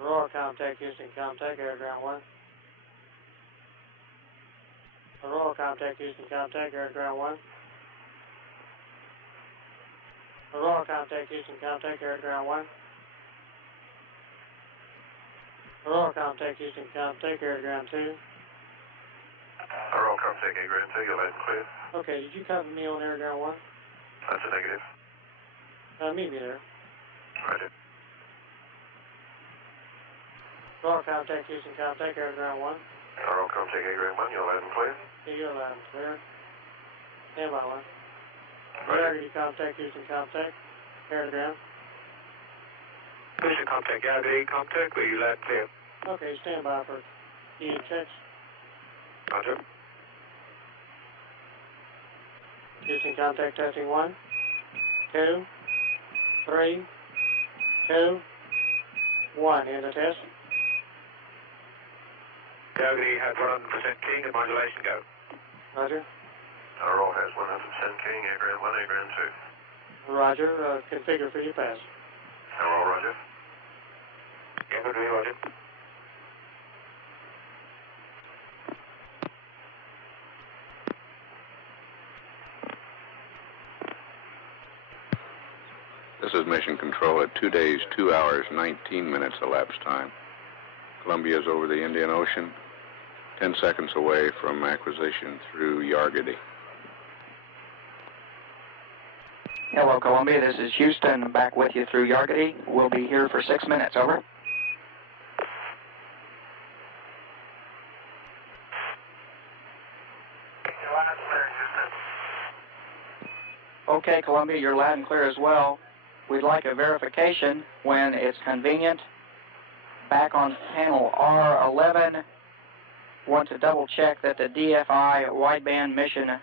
Aurora, contact Houston, contact Air Ground 1. Aurora, contact Houston, contact Air Ground 1. Aurora, contact Houston, contact Air Ground 1. Aurora, contact Houston, contact Air Ground 2. Aurora, contact Air Ground 2, you're loud and clear. Okay, did you cover me on Air Ground 1? That's a negative. Meet me there. Roger. Aurora, contact Houston, contact Air Ground 1. Aurora, contact Air Ground 1, you're loud and clear. Yeah, you're loud and clear. Stand by 1. Roger. Contact Houston, contact Air to Ground. Houston, contact Galaxy, contact, where you loud and clear. Okay, stand by for EA checks. Roger. Houston, contact testing 1, 2, 3, 2, 1. End of test. Galaxy has 100% king and modulation go. Roger. Aurora has 100% king, Air Ground 1, Air Ground 2. Roger. Configure for your pass. Aurora, roger. Yeah, good to you, roger. This is Mission Control at 2 days, 2 hours, 19 minutes elapsed time. Columbia is over the Indian Ocean, 10 seconds away from acquisition through Yargady. Hello, Columbia. This is Houston, back with you through Yargady. We'll be here for 6 minutes. Over. Okay, Columbia, you're loud and clear as well. We'd like a verification when it's convenient. Back on panel R11, want to double check that the DFI wideband mission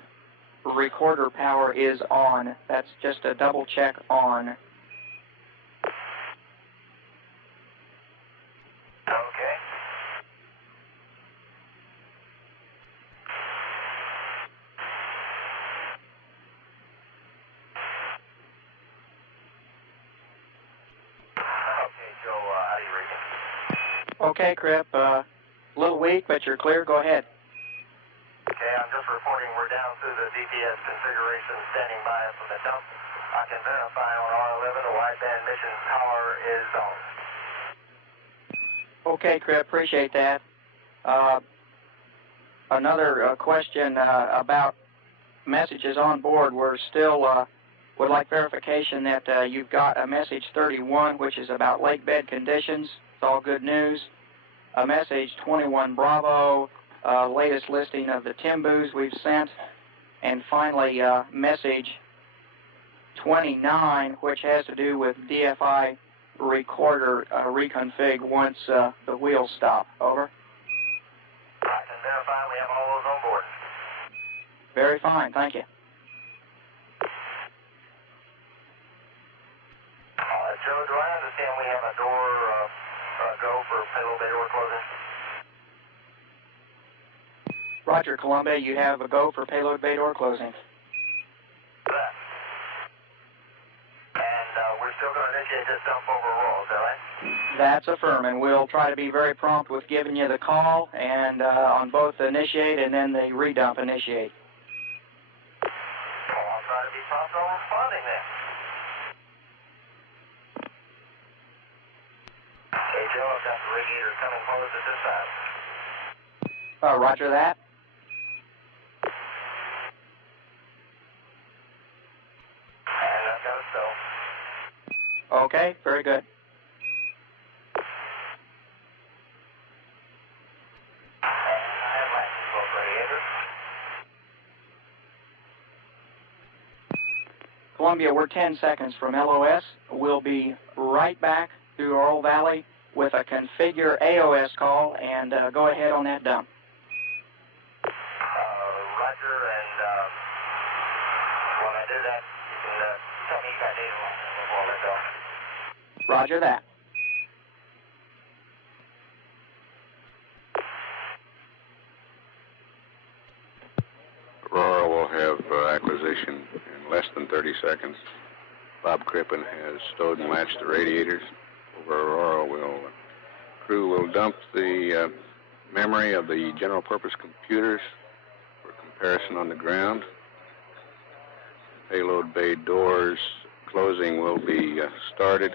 recorder power is on. That's just a double check on. Okay. Okay, Joe, how do you read it? Okay, Cripp, a little weak, but you're clear. Go ahead. Okay, I'm just reporting we're down through the DPS configuration, standing by from the dump. I can verify on R11 the wideband mission power is on. Okay, Cripp, appreciate that. Another question about messages on board. We're still would like verification that you've got a message 31, which is about lake bed conditions. It's all good news. A message 21 Bravo, latest listing of the Timbus we've sent. And finally, message 29, which has to do with DFI recorder reconfig once the wheels stop. Over. I can verify we have all those on board. Very fine, thank you. Joe, do I understand we have a door go for payload bay door closing? Roger, Columbia, you have a go for payload bay door closing. That. And we're still going to initiate this dump overall, is that right? That's affirming. We'll try to be very prompt with giving you the call and on both the initiate and then the redump initiate. Well, I'll try to be prompt on responding then. Okay, Joe, I've got the radiators coming close at this time. Roger that. And I've got a stow. Okay, very good. I have license both radiators. Columbia, we're 10 seconds from LOS. We'll be right back through Oral Valley with a configure AOS call, and go ahead on that dump. Roger, and when I do that, you can tell me you got data on it before I let go. Roger that. Aurora will have acquisition in less than 30 seconds. Bob Crippen has stowed and latched the radiators. Over Aurora will crew will dump the memory of the general purpose computers for comparison on the ground. Payload bay doors closing will be started.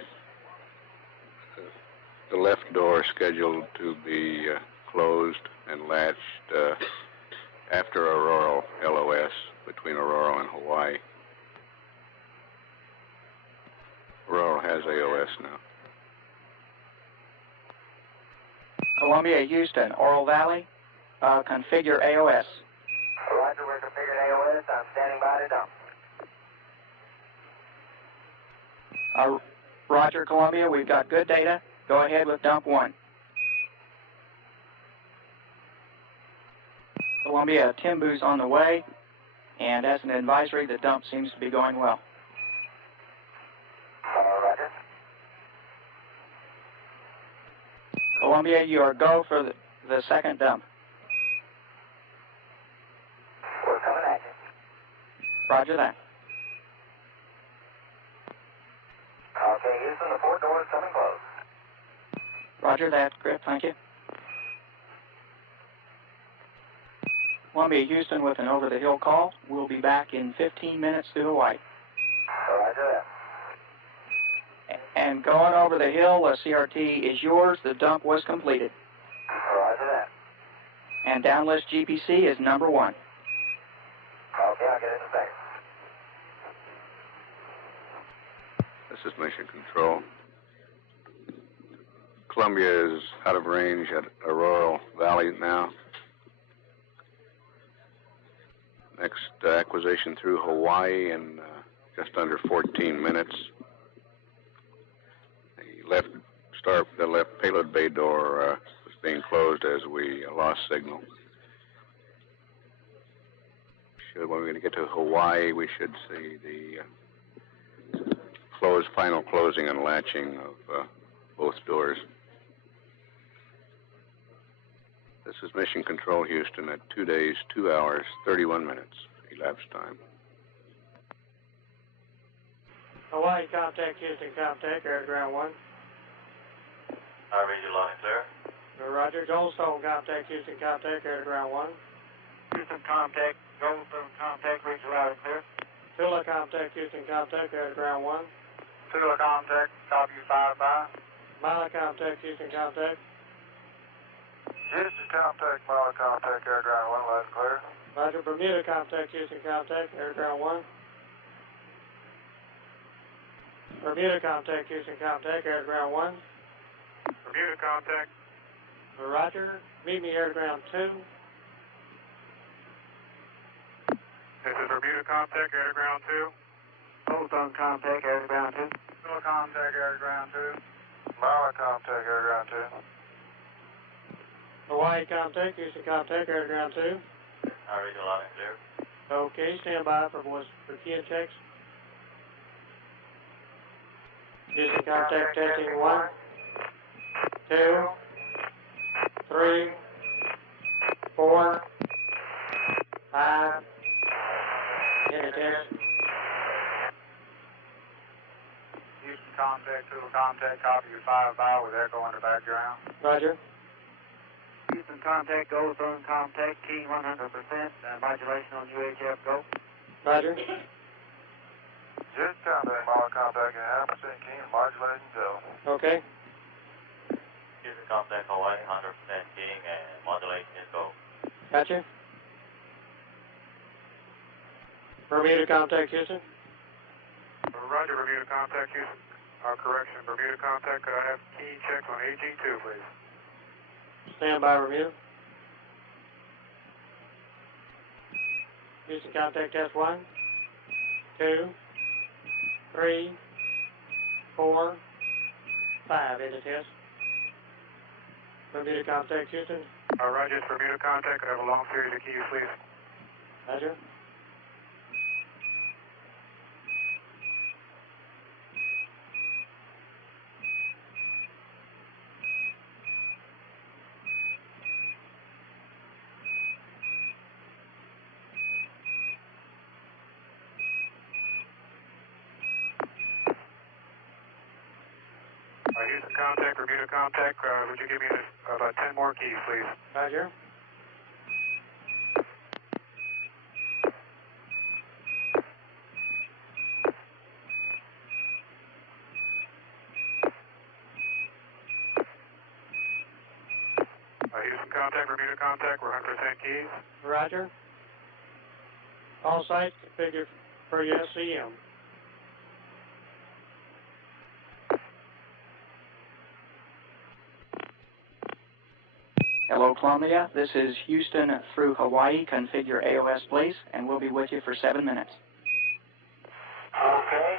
The left door scheduled to be closed and latched after Auroral LOS between Auroral and Hawaii. Auroral has AOS now. Columbia, Houston, Oral Valley, configure AOS. Roger, we're configured AOS. I'm standing by to dump. Roger, Columbia, we've got good data. Go ahead with dump 1. Columbia, Timbu's on the way, and as an advisory, the dump seems to be going well. Roger. Columbia, you are go for the second dump. We're coming at you. Roger that. Okay, Houston, the port door is coming close. Roger that, Grip, thank you. Columbia, Houston with an over-the-hill call. We'll be back in 15 minutes to Hawaii. Roger that. And going over the hill, a CRT is yours. The dump was completed. Roger that. And downlist GPC is number 1. Okay, I'll get it in a second. This is Mission Control. Columbia is out of range at Auroral Valley now. Next acquisition through Hawaii in just under 14 minutes. The left payload bay door was being closed as we lost signal. When we're going to get to Hawaii, we should see the final closing and latching of both doors. This is Mission Control Houston at 2 days, 2 hours, 31 minutes elapsed time. Hawaii, contact Houston, contact Air Ground 1. I read you loud and clear. Roger, Goldstone, contact Houston, contact Air Ground 1. Houston, contact. Goldstone, contact. Read you loud and clear. Tula, contact Houston, contact Air Ground 1. Tula, contact. Copy you 5-5. Mila, contact Houston, contact. Houston, contact. Mila, contact. Air Ground 1, loud and clear. Roger, Bermuda, contact Houston, contact Air Ground 1. Bermuda, contact Houston, contact Air Ground 1. Bermuda, contact. Roger, meet me Air Ground 2. This is Bermuda, contact. Air Ground 2. Goldstone, contact. Air Ground 2. Tula, contact. Air Ground 2. Mila, contact. Air Ground 2. Hawaii, contact Houston, contact Air Ground 2. I read you loud and clear. Okay, stand by for key and checks. Houston, contact testing 1, 2, 3, 4, 5. Get a test. Houston, contact. Tula, contact. Copy you 5-5 with echo in the background. Roger. Houston, contact. Goldstone, contact. Key 100%. Modulation on UHF, go. Roger. Just contact. Mila, contact. 100% key and modulation, go. Okay. Houston, contact. Hawaii, 100% keying and modulation is go. Gotcha. Bermuda, contact Houston. Roger, Bermuda, contact Houston. Correction, Bermuda, contact. Could I have key checks on AG2, please? Stand by, Bermuda. Houston, contact test 1, 2, 3, 4, 5. End of test. Bermuda, contact Houston. Roger, it's Bermuda, contact. Could I have a long series of keys, please? Roger. Houston, contact, Bermuda contact. Would you give me about 10 more keys, please? Roger. Houston contact, Bermuda contact, we're 100% keys. Roger. All sites configured for your SCM. Hello, Columbia. This is Houston through Hawaii. Configure AOS, please, and we'll be with you for 7 minutes. Okay.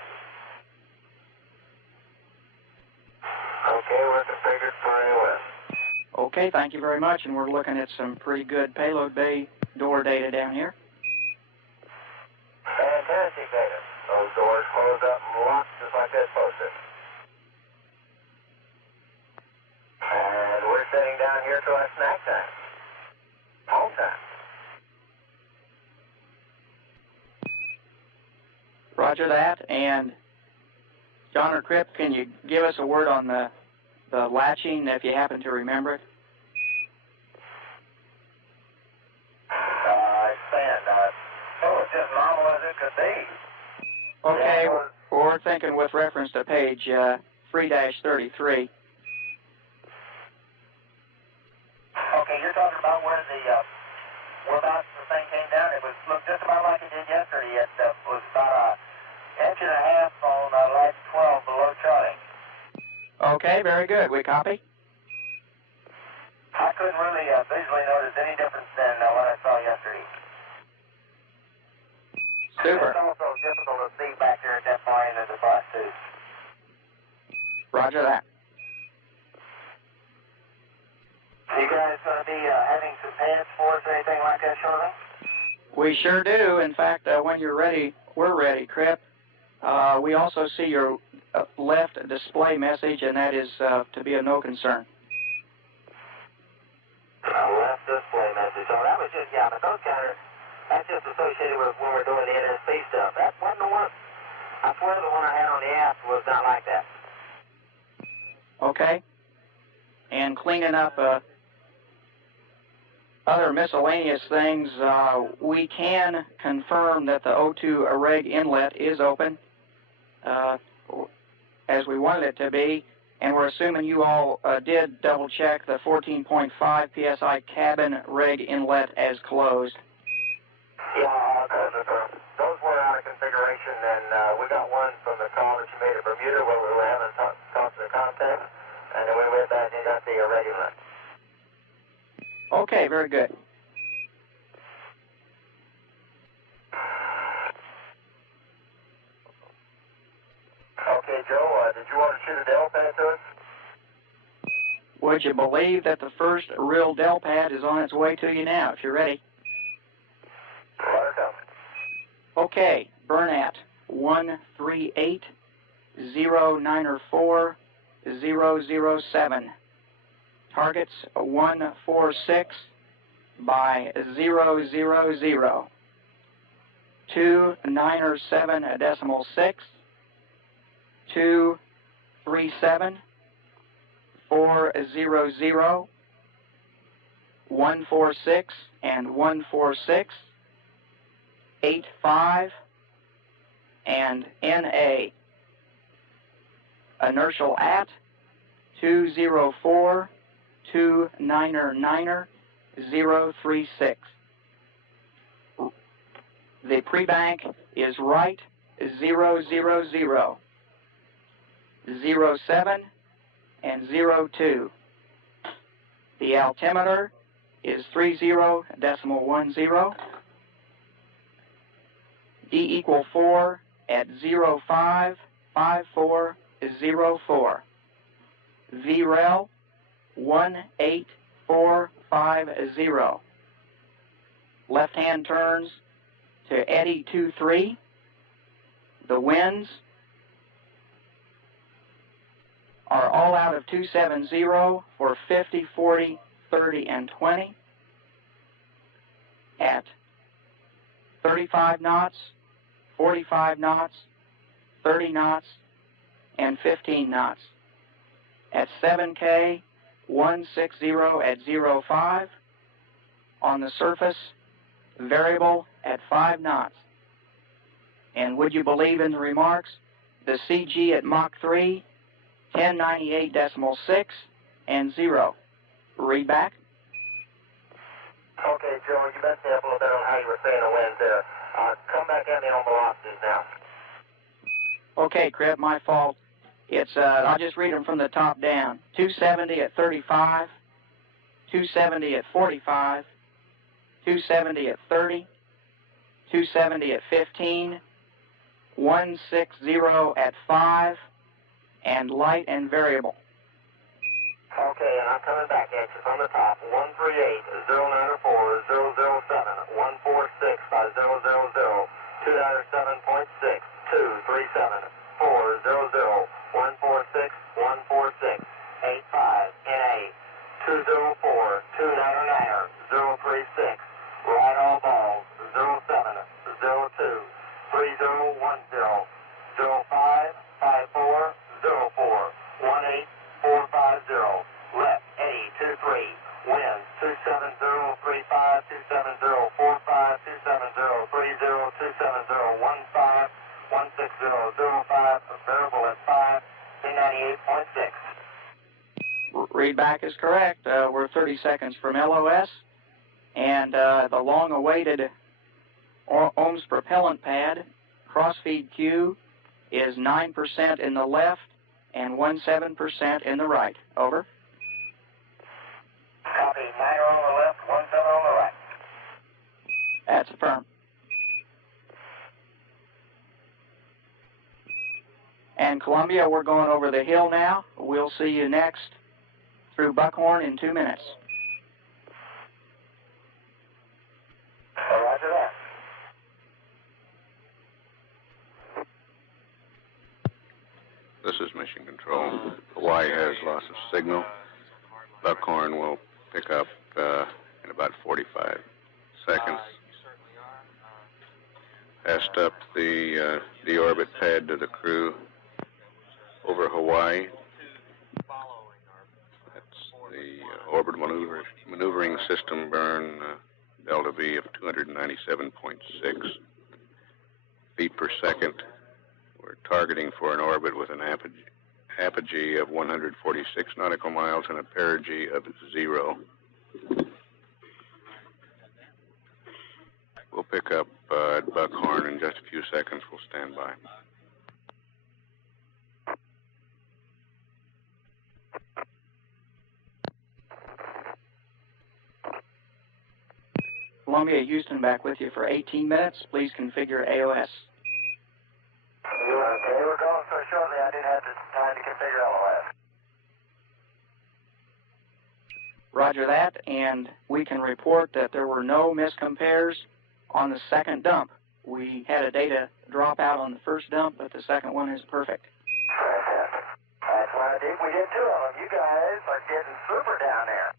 Okay, we're configured for AOS. Okay, thank you very much, and we're looking at some pretty good payload bay door data down here. Fantastic data. Those doors close up and lock just like they're supposed to. And we're sitting down here till our snack time. Home time. Roger that. And John or Cripp, can you give us a word on the latching if you happen to remember it? It was just normal as it could be. Okay, Yeah, we're thinking with reference to page 3-33. Okay, you're talking about whereabouts the thing came down. It looked just about like it did yesterday. It was about an inch and a half on latch 12 below charting. Okay, very good. We copy? I couldn't really visually notice any difference than what I saw yesterday. Super. It's also difficult to see back there at that far end of the bus, too. Roger that. You guys going to be having some pads for us or anything like that shortly? We sure do. In fact, when you're ready, we're ready, Cripp. We also see your left display message, and that is to be of no concern. Left display message. So that was just, yeah, but those counters, that's just associated with when we're doing the NSP stuff. That wasn't the one. I swear the one I had on the app was not like that. Okay. And cleaning up other miscellaneous things, we can confirm that the O2 reg inlet is open as we wanted it to be, and we're assuming you all did double check the 14.5 psi cabin reg inlet as closed. Yeah, those were out of configuration, and we got one from the call that you made at Bermuda where we were having constant contact, and then we went back and got the irregular. Okay, very good. Okay, Joe, did you want to shoot a Del pad to us? Would you believe that the first real Del pad is on its way to you now, if you're ready? Okay, burn at 138.094.007. Targets 146 by 000. 297.6. 237. 400. 146 and 146. 85 and NA. Inertial at 204.299.036. The pre-bank is right 000, 07 and 02. The altimeter is 30.10. D equal 4 at 055404. VREL 18450. Left hand turns to eddy 23. The winds are all out of 270 for 50, 40, 30, and 20 at 35 knots, 45 knots, 30 knots, and 15 knots. at 7K 160 at 05. On the surface, variable at 5 knots. And would you believe in the remarks? The CG at Mach 3, 1098.6 and 0. Readback. Okay, Joe, you messed me up a little bit on how you were saying the winds there. Come back at me on velocities now. Okay, Crippen, my fault. It's, I'll just read them from the top down. 270 at 35, 270 at 45, 270 at 30, 270 at 15, 160 at 5, and light and variable. Okay, and I'm coming back at you from the top. 138-094-007, 146-5000, 297.6, 237, 400, 146, 146, 85, NA, 204, 299, 036, right all balls, 07, 02, 3010, 05, 54, 04, 18, 450, left, 8023, winds, 27035, 27045, 27030, 27015, 16005, variable at 5, 1098.6. Readback is correct. We're 30 seconds from LOS, and the long-awaited Ohm's propellant pad, crossfeed Q, is 9% in the left and 17% in the right. Over. Copy, 9 on the left, 17 on the right. That's affirmed. And Columbia, we're going over the hill now. We'll see you next through Buckhorn in 2 minutes. Roger that. This is Mission Control. Hawaii has loss of signal. Buckhorn will pick up in about 45 seconds. Passed up the deorbit pad to the crew over Hawaii. That's the orbit maneuvering system burn delta V of 297.6 feet per second. We're targeting for an orbit with an apogee of 146 nautical miles and a perigee of 0. We'll pick up at Buckhorn in just a few seconds. We'll stand by. Columbia, Houston, back with you for 18 minutes. Please configure AOS. Okay, we're going so shortly I didn't have the time to configure LOS. Roger that, and we can report that there were no miscompares on the second dump. We had a data drop out on the first dump, but the second one is perfect. Fantastic. That's why we did 2 of them. You guys are getting super down there.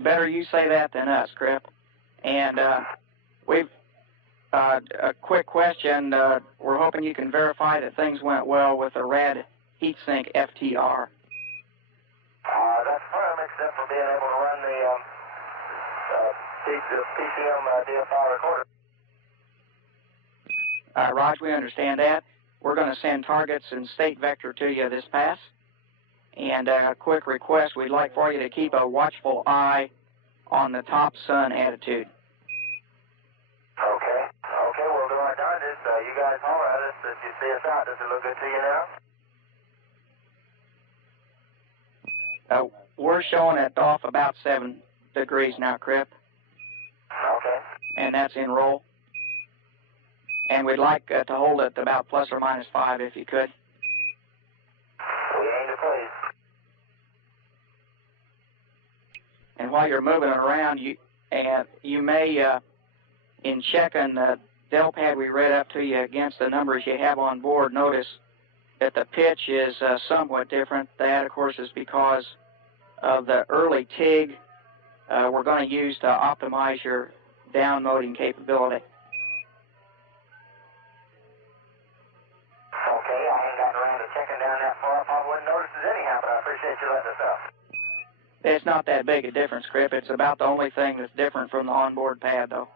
Better you say that than us, Crippen. And we've a quick question. We're hoping you can verify that things went well with the rad heatsink FTR. That's firm, except for being able to run the PCM DFI recorder. Raj, we understand that. We're going to send targets and state vector to you this pass. And a quick request, we'd like for you to keep a watchful eye on the top sun attitude. Okay, we'll do our darndest. You guys holler at us if you see us out. Does it look good to you now? We're showing it off about 7 degrees now, Crippen. Okay. And that's in roll. And we'd like to hold it about plus or minus 5 if you could. We aim to please. And while you're moving it around, you may, in checking the del pad we read up to you against the numbers you have on board, notice that the pitch is somewhat different. That, of course, is because of the early TIG we're going to use to optimize your downmoding capability. Okay, I ain't gotten around to checking down appreciate you letting us know. It's not that big a difference, Cripp. It's about the only thing that's different from the onboard pad, though.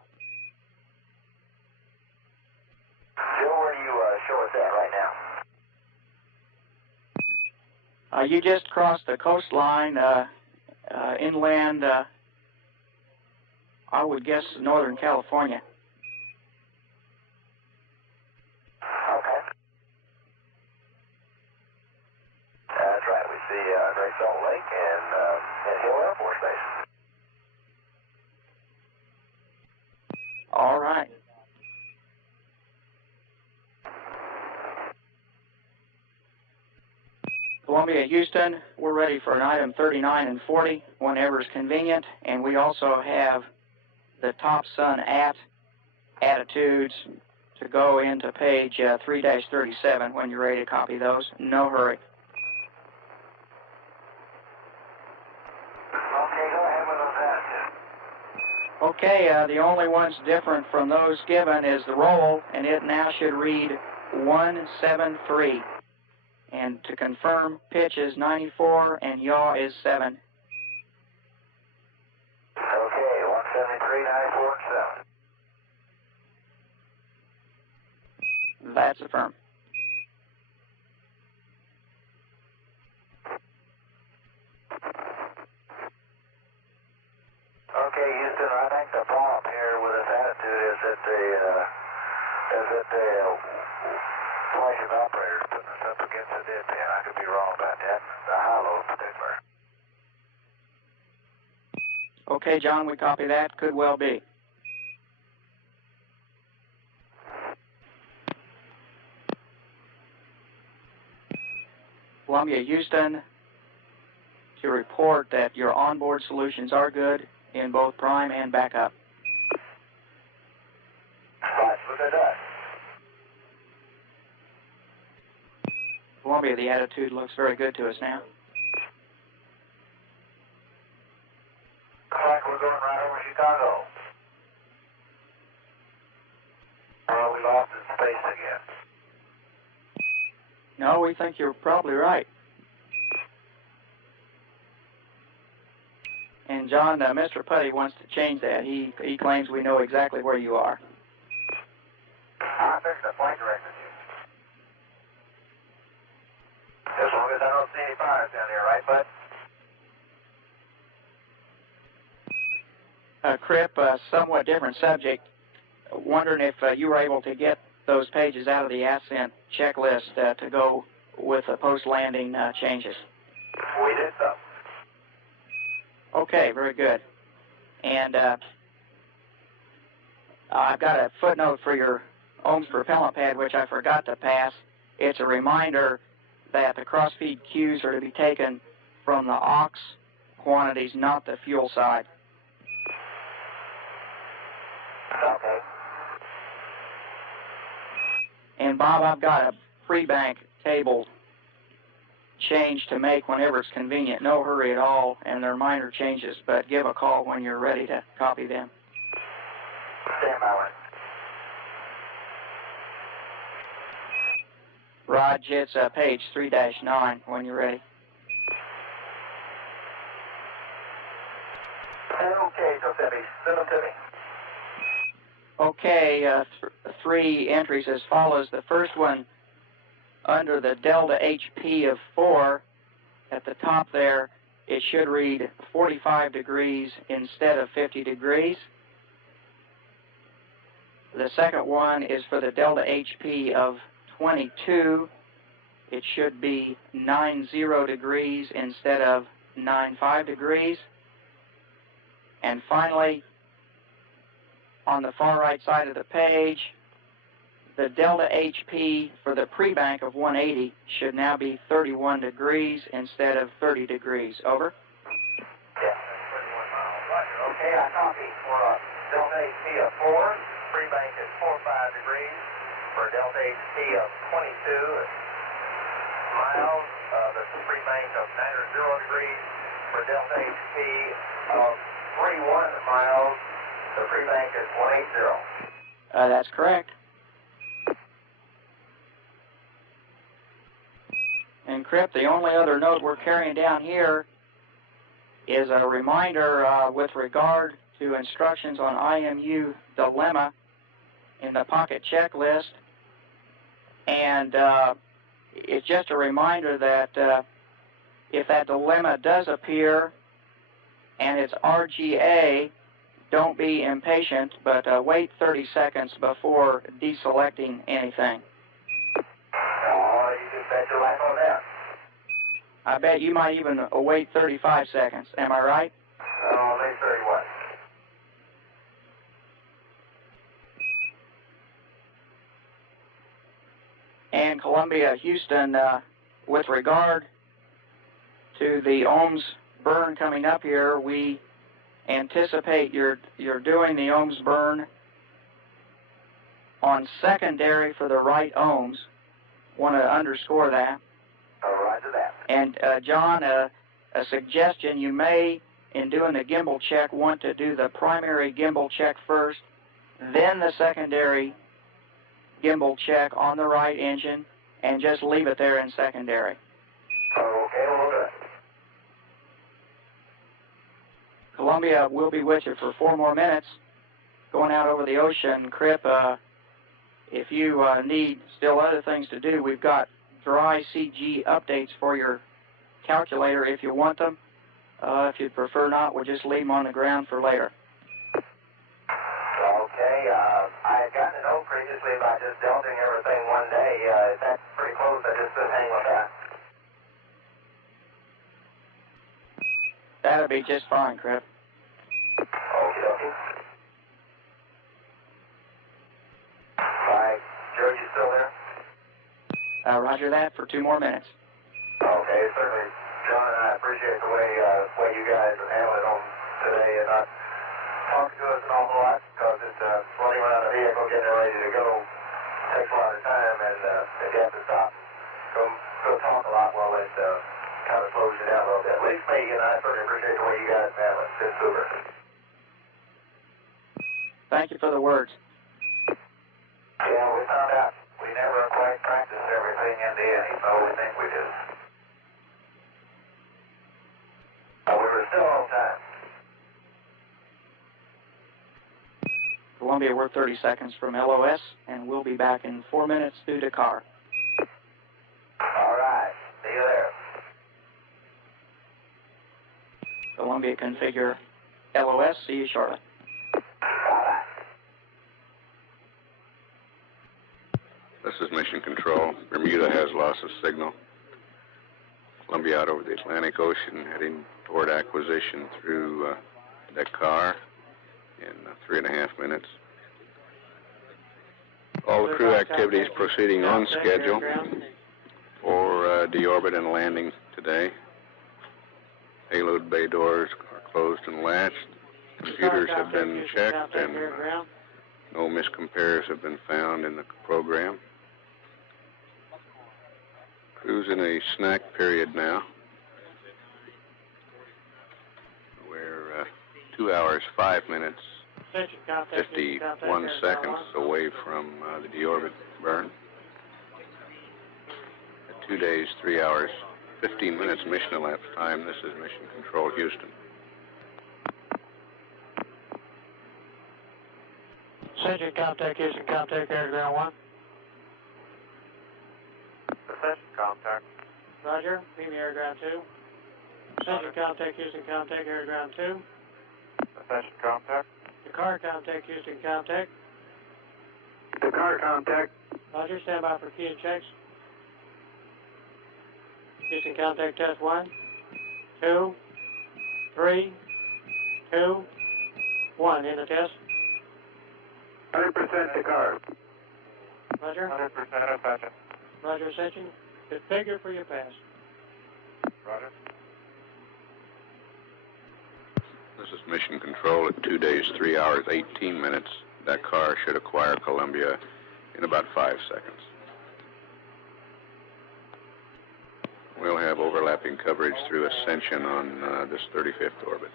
Joe, where do you show us at right now? You just crossed the coastline inland, I would guess Northern California. Okay. That's right. We see Great Salt Lake and Hill Air Force Base. All right. Columbia, Houston, we're ready for an item 39 and 40 whenever it's convenient, and we also have the top sun at attitudes to go into page 3-37 when you're ready to copy those. No hurry. Okay, go ahead with those attitudes. Okay, the only ones different from those given is the roll, and it now should read 173. And to confirm, pitch is 94 and yaw is 7. Okay, 173, 94, and 7. That's affirmed. Okay, Houston, I think the problem here with this attitude is that the flashing operator is putting us up against the dead pin. I could be wrong about that. The high-low in particular. Okay, John, we copy that. Could well be. Columbia, Houston, to report that your onboard solutions are good in both prime and backup. Right, look at that. Columbia, the attitude looks very good to us now. Looks like we're going right over Chicago. Oh, we lost in space again. No, we think you're probably right. And John, Mr. Putty wants to change that. He claims we know exactly where you are. I fixed the flight director. As long as I don't see any fires down there, right, bud? Cripp, somewhat different subject. Wondering if you were able to get those pages out of the ascent checklist to go with the post-landing changes. We did so. Okay, very good. And I've got a footnote for your ohms propellant pad, which I forgot to pass. It's a reminder that the cross-feed cues are to be taken from the aux quantities, not the fuel side. Okay. And Bob, I've got a pre-bank table change to make whenever it's convenient. No hurry at all, and they're minor changes, but give a call when you're ready to copy them. Stand by one. Raj, it's page 3-9 when you're ready. Okay, Giuseppe, send them to me. Okay, three entries as follows. The first one, under the delta HP of 4, at the top there, it should read 45 degrees instead of 50 degrees. The second one is for the delta HP of 22. It should be 90 degrees instead of 95 degrees. And finally, on the far right side of the page, the delta HP for the pre-bank of 180 should now be 31 degrees instead of 30 degrees. Over. Yes, 31 miles. Roger. Okay, I copy. For delta HP of 4, pre-bank is 45 degrees. For delta HP of 22 miles, the pre-bank of 90 degrees. For delta HP of 41 miles, the pre-bank is 180. That's correct. And Cripp, the only other note we're carrying down here is a reminder with regard to instructions on IMU dilemma in the pocket checklist. And it's just a reminder that if that dilemma does appear and it's RGA, don't be impatient, but wait 30 seconds before deselecting anything. Oh, you can bet your life on that. I bet you might even wait 35 seconds. Am I right? Oh, maybe 31. And Columbia, Houston, with regard to the ohms burn coming up here, we anticipate you're doing the ohms burn on secondary for the right ohms. Want to underscore that. All right to that. And John, a suggestion, you may, in doing the gimbal check, want to do the primary gimbal check first, then the secondary gimbal check on the right engine, and just leave it there in secondary. Okay, we'll do it. Columbia, we'll be with you for 4 more minutes. Going out over the ocean, Cripp, if you need still other things to do, we've got dry CG updates for your calculator if you want them. If you'd prefer not, we'll just leave them on the ground for later. Okay, I had gotten a note previously about just delting everything one day. That's pretty close. I just couldn't hang with that. That'll be just fine, Cripp. Okie dokie. Hi, Joe, you still there? Roger that for 2 more minutes. Okay, certainly. John and I appreciate the way you guys have handled it on today and not talking to us an awful lot because it's running around the vehicle, getting it ready to go. Takes a lot of time, and if you have to stop, go talk a lot, well, it kind of slows you down a little bit. At least me, and I certainly appreciate the way you guys handle it. It's super. Thank you for the words. Yeah, we found out we never quite practiced everything in the end, so we think we did. But we were still on time. Columbia, we're 30 seconds from LOS, and we'll be back in 4 minutes through Dakar. All right, see you there. Columbia, configure LOS. See you shortly. This is Mission Control. Bermuda has loss of signal. Columbia out over the Atlantic Ocean, heading toward acquisition through Dakar in 3.5 minutes. All the crew activities proceeding on schedule for deorbit and landing today. Payload bay doors are closed and latched. Computers have been checked and no miscompares have been found in the program. Crew's in a snack period now. We're 2 hours, 5 minutes, 51 seconds away from the deorbit burn. At 2 days, 3 hours, 15 minutes mission elapsed time. This is Mission Control, Houston. Session contact, Houston contact, air to ground 1. Session contact. Roger, meet me air to ground 2. Session contact, Houston contact, air to ground 2. Session contact. Dakar contact, Houston contact. Dakar contact. Roger, stand by for key and checks. Houston contact test 1, 2, 3, 2, 1. In the test. 100% Dakar. Roger. 100% Ascension. Roger, Ascension. Configure for your pass. Roger. This is Mission Control at 2 days, 3 hours, 18 minutes. Dakar should acquire Columbia in about 5 seconds. We'll have overlapping coverage through Ascension on this 35th orbit.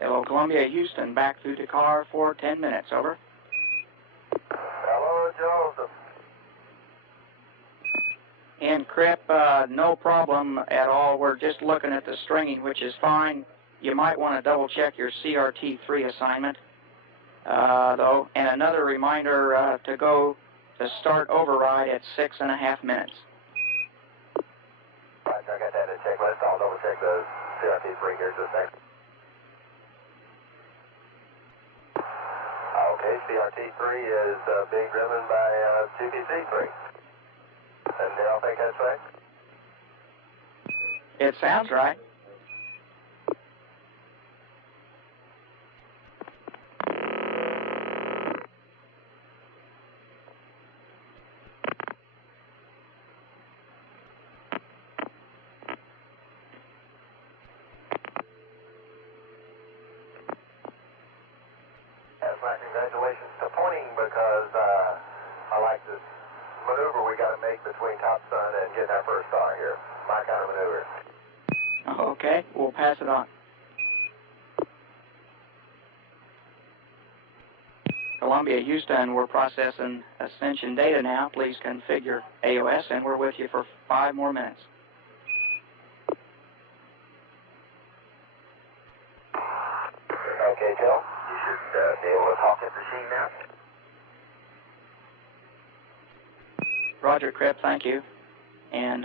Hello, Columbia, Houston, back through Dakar for 10 minutes, over. Hello, Joseph. In Cripp, no problem at all. We're just looking at the stringing, which is fine. You might want to double check your CRT3 assignment, though. And another reminder to go to start override at 6.5 minutes. Right, I got that in the checklist. I'll double check the CRT3 here just a second. Okay, CRT3 is being driven by 2PC3. And do y'all think that's right? It sounds right. That's my congratulations to pointing because I like this maneuver we got to make between Top Sun and getting our first star here. My kind of maneuver. Okay, we'll pass it on. Columbia, Houston, we're processing ascension data now. Please configure AOS, and we're with you for 5 more minutes. Okay, Joe. You should be able to talk to the machine now. Roger, Cripp, thank you. And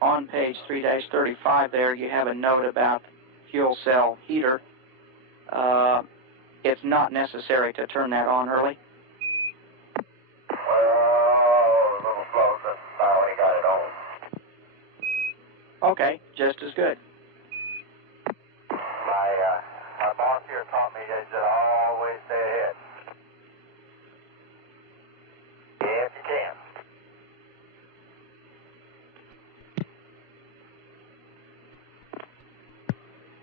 on page 3-35 there, you have a note about fuel cell heater. It's not necessary to turn that on early. Well, a little slow since I only got it on. Okay, just as good. My boss here taught me that you always stay ahead. If you can.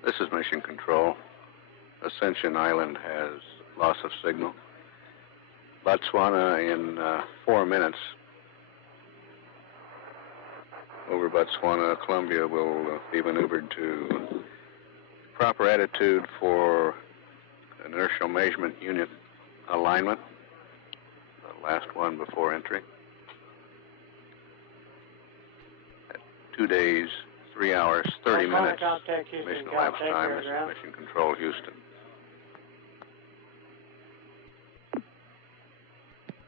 This is Mission Control. Ascension Island has loss of signal. Botswana in 4 minutes. Over Botswana, Columbia will be maneuvered to proper attitude for inertial measurement unit alignment. The last one before entry. At 2 days, 3 hours, 30 minutes. Mission elapsed time. This is Mission Control, Houston.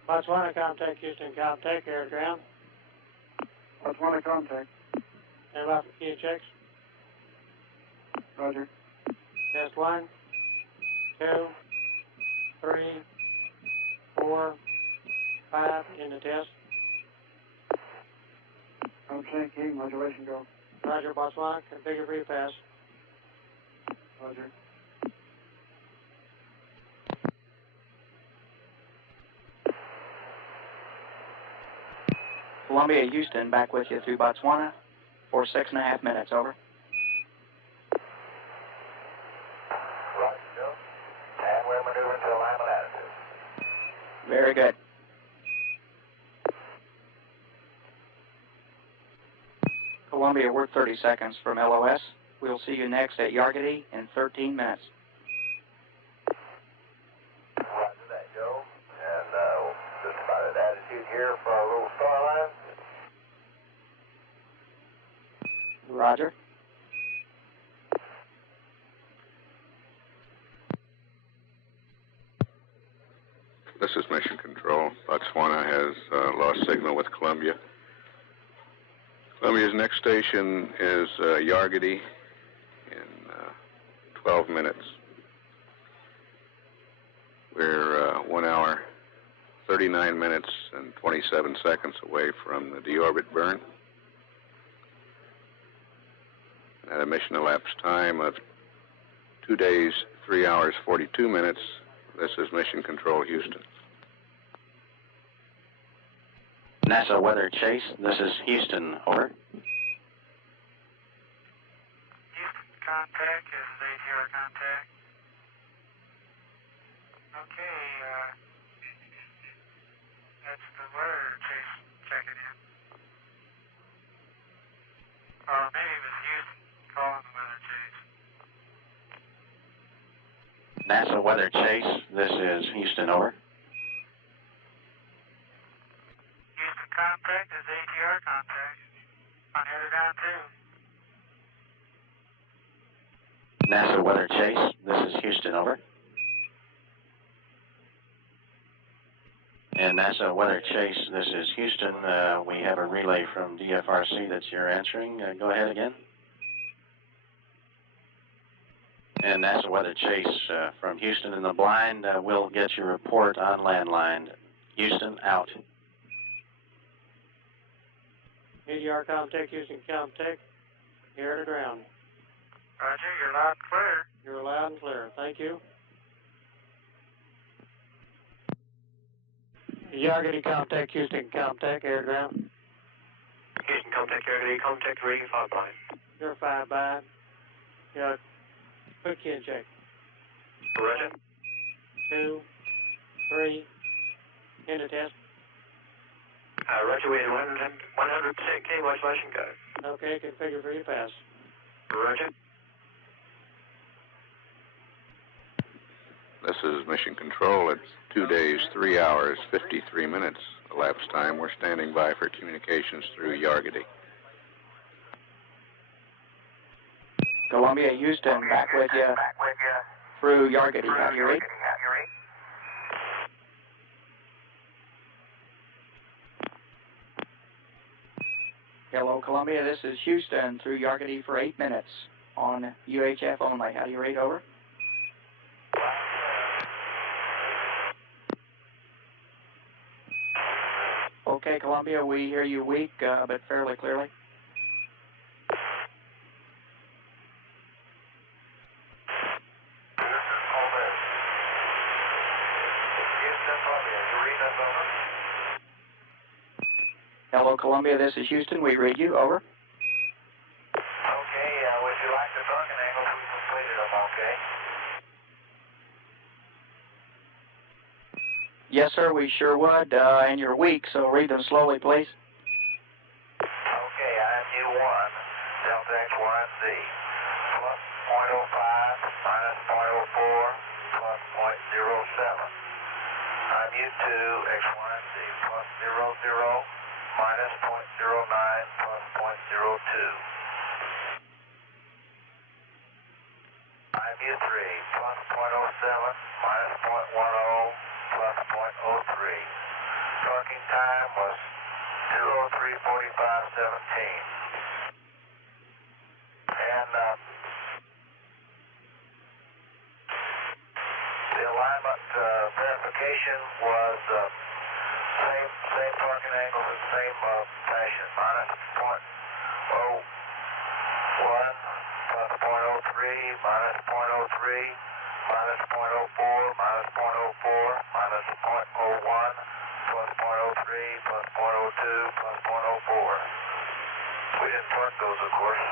Botswana contact, Houston contact, air ground. Botswana contact. Stand by for key checks. Roger. Test 1, 2, 3, 4, 5, in the test. Okay, key, modulation go. Roger, Botswana, configure free pass. Roger. Columbia, Houston, back with you through Botswana for 6.5 minutes, over. Roger, Joe. And we're maneuvering to alignment attitude. Very good. Columbia, we're 30 seconds from LOS. We'll see you next at Yargady in 13 minutes. Roger that, Joe. And just about at attitude here for our little star line. Roger. This is Mission Control. Botswana has lost signal with Columbia. Columbia's next station is Yargady in 12 minutes. We're 1 hour, 39 minutes, and 27 seconds away from the deorbit burn. At a mission elapsed time of 2 days, 3 hours, 42 minutes. This is Mission Control, Houston. NASA Weather Chase, this is Houston, over. Houston contact, this is ATR contact. Okay, that's the weather chase checking in. Or maybe it was Houston calling the weather chase. NASA Weather Chase, this is Houston, over. Houston contact is ATR contact. Headed down 2. NASA Weather Chase, this is Houston, over. And NASA Weather Chase, this is Houston. We have a relay from DFRC that you're answering. Go ahead again. And NASA Weather Chase from Houston in the blind. We'll get your report on landline. Houston, out. ADR Comtech, Houston Comtech, air to ground. Roger, you're loud and clear. You're loud and clear. Thank you. Yargity Comtech, Houston Comtech, air to ground. Houston Comtech, Yargity Comtech, reading 5 blind. You're 5 by. Yeah, quick kid check. Roger. 2, 3, end of test. Roger, we had 100% K modulation go. Okay, configure for your pass. Roger. This is Mission Control. It's 2 days, 3 hours, 53 minutes elapsed time. We're standing by for communications through Yargity. Columbia, Houston, back with you through Yargity. How do you read? Hello, Columbia, this is Houston through Yargity for 8 minutes on UHF only. How do you read, over? Okay, Columbia, we hear you weak, but fairly clearly. Hello, Columbia, this is Houston. We read you, over. Okay, would you like the target angle to be completed? I'm okay. Yes, sir, we sure would, and you're weak, so read them slowly, please. Okay, IMU 1, Delta X1Z, plus 0.05, minus 0.04, plus 0.07. IMU 2, X1Z, plus 00, minus 0.09, plus 0.02. IMU 3, plus 0.07, minus 0.10, plus 0.03. Torquing time was 2:03:45:17. And the alignment verification was same torquing angle in the same fashion, minus 0.01, plus 0.03, minus 0.03, minus 0.04, minus 0.04, minus 0.01, plus 0.03, plus 0.02, plus 0.04. We didn't torque those, of course.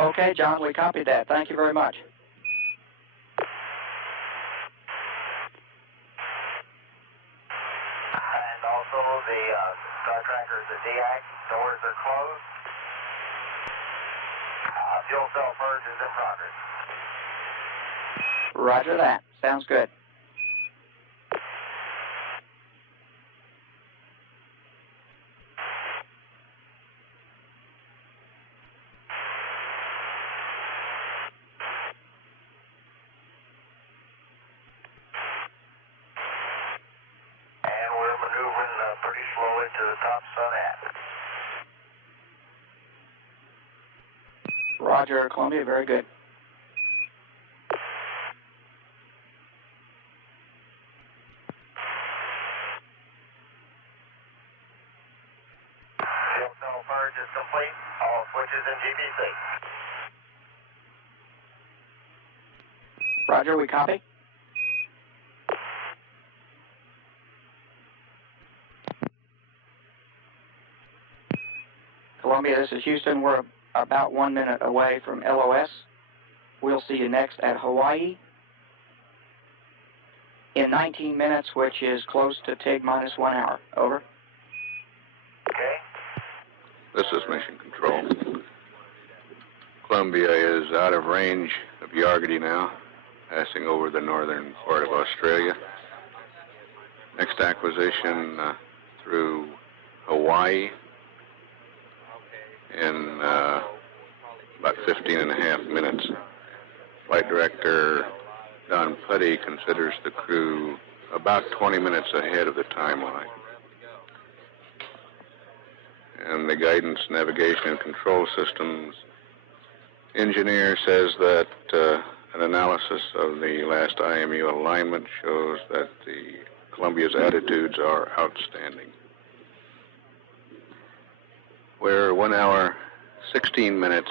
Okay, John, we copied that. Thank you very much. And also the Star Tracker, the DX doors are closed. Fuel cell purge is in progress. Roger that. Sounds good. And we're maneuvering pretty slowly to the top sun at. Roger, Columbia, very good. Fuel cell purge is complete. All switches in GPC. Roger, we copy. Columbia, this is Houston. We're about 1 minute away from LOS. We'll see you next at Hawaii in 19 minutes, which is close to TIG minus 1 hour. Over. Okay. This is Mission Control. Columbia is out of range of Yargity now, passing over the northern part of Australia. Next acquisition through Hawaii in about 15 and a half minutes. Flight Director Don Putty considers the crew about 20 minutes ahead of the timeline. And the Guidance, Navigation, and Control Systems engineer says that an analysis of the last IMU alignment shows that the Columbia's attitudes are outstanding. We're 1 hour, 16 minutes,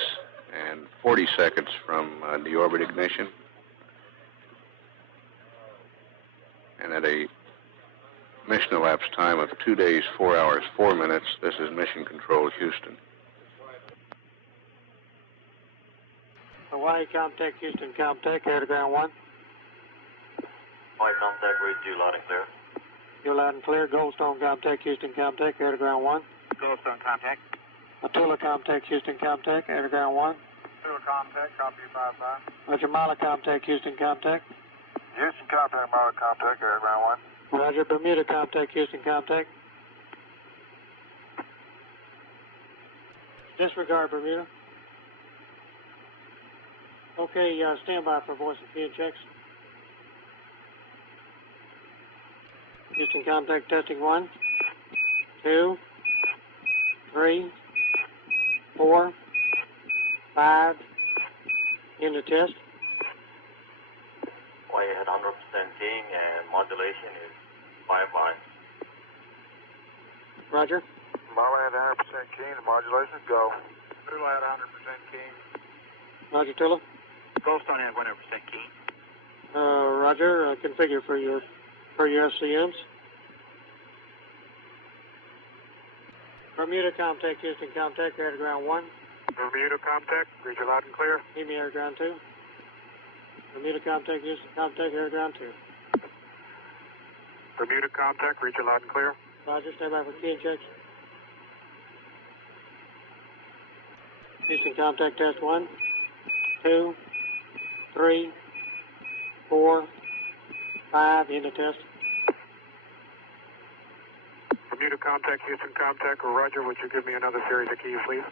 and 40 seconds from deorbit ignition. And at a mission elapsed time of 2 days, 4 hours, 4 minutes, this is Mission Control, Houston. Hawaii, Comtech, Houston, Comtech, air to ground 1. Hawaii, Comtech, read you loud and clear. You loud and clear. Goldstone, Comtech, Houston, Comtech, air to ground 1. Goldstone, contact. Atula, Comtech, Houston, Comtech, air to ground 1. Atula, contact, copy 55. Roger, Mala, Comtech, Houston, Comtech. Houston, contact, Mala, contact, air ground 1. Roger, Bermuda, Comtech, Houston, Comtech. Disregard, Bermuda. Okay, stand by for voice and field checks. Houston, Comtech, testing 1, 2, 3, 4, 5, in the test. Hawaii at 100% keying and modulation is 5 lines. Roger. Mala at 100% keying, the modulation go. Tula at 100% keying. Roger, Tula. Goldstone at 100% keying. Roger, configure for your SCMs. Bermuda, Comtech, Houston, Comtech, air to ground 1. Bermuda, Comtech, read you loud and clear. Give me air to ground 2. Bermuda, Comtech, Houston, Comtech, air to ground 2. Bermuda, Comtech, read you loud and clear. Roger, stand by for key and checks. Houston, Comtech, test 1, 2, 3, 4, 5, in the test. Bermuda, Comtech, Houston, Comtech, Roger, would you give me another series of keys, please?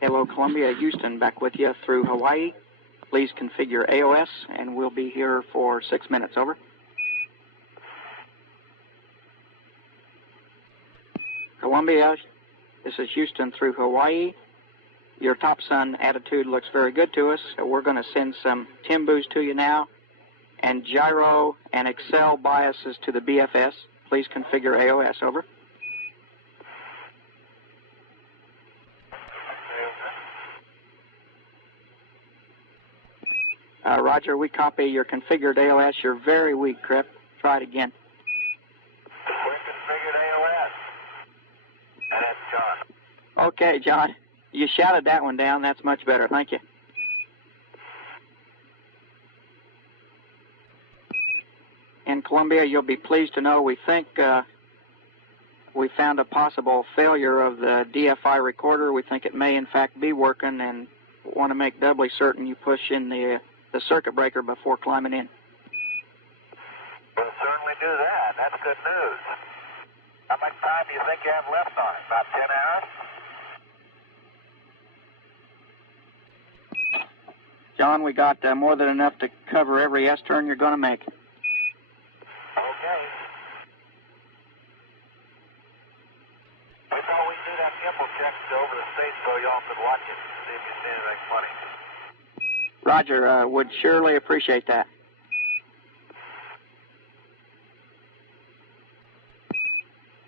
Hello, Columbia, Houston, back with you through Hawaii. Please configure AOS, and we'll be here for 6 minutes. Over. Columbia, this is Houston through Hawaii. Your top sun attitude looks very good to us. So we're going to send some Timbus to you now, and gyro and Excel biases to the BFS. Please configure AOS. Over. Roger, we copy your configured AOS. You're very weak, Cripp. Try it again. We configured AOS. And it's John. Okay, John. You shouted that one down. That's much better. Thank you. In Columbia, you'll be pleased to know we think we found a possible failure of the DFI recorder. We think it may, in fact, be working, and want to make doubly certain you push in the circuit breaker before climbing in. We'll certainly do that. That's good news. How much time do you think you have left on it? About 10 hours? John, we got more than enough to cover every S-turn you're going to make. Okay. We thought we'd do that gimbal check over the state so y'all could watch it and see if you see anything funny. Roger, would surely appreciate that.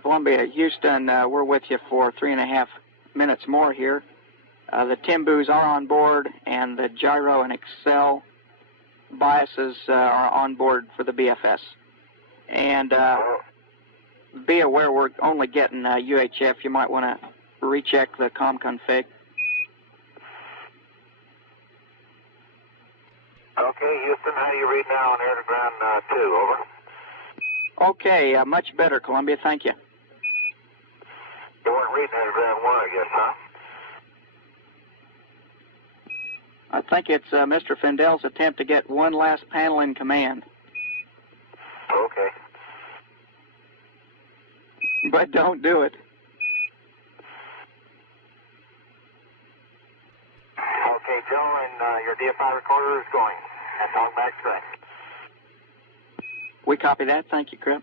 Columbia, Houston, we're with you for 3.5 minutes more here. The Timbus are on board, and the gyro and Excel biases are on board for the BFS. And be aware we're only getting UHF. You might want to recheck the comm config. Okay, Houston, how do you read now on air-to-ground 2, over? Okay, much better, Columbia, thank you. You weren't reading air-to-ground 1, I guess, huh? I think it's Mr. Findel's attempt to get one last panel in command. Okay. But don't do it. Okay, Joe, and your DFI recorder is going. And talk back straight. We copy that. Thank you, Crippen.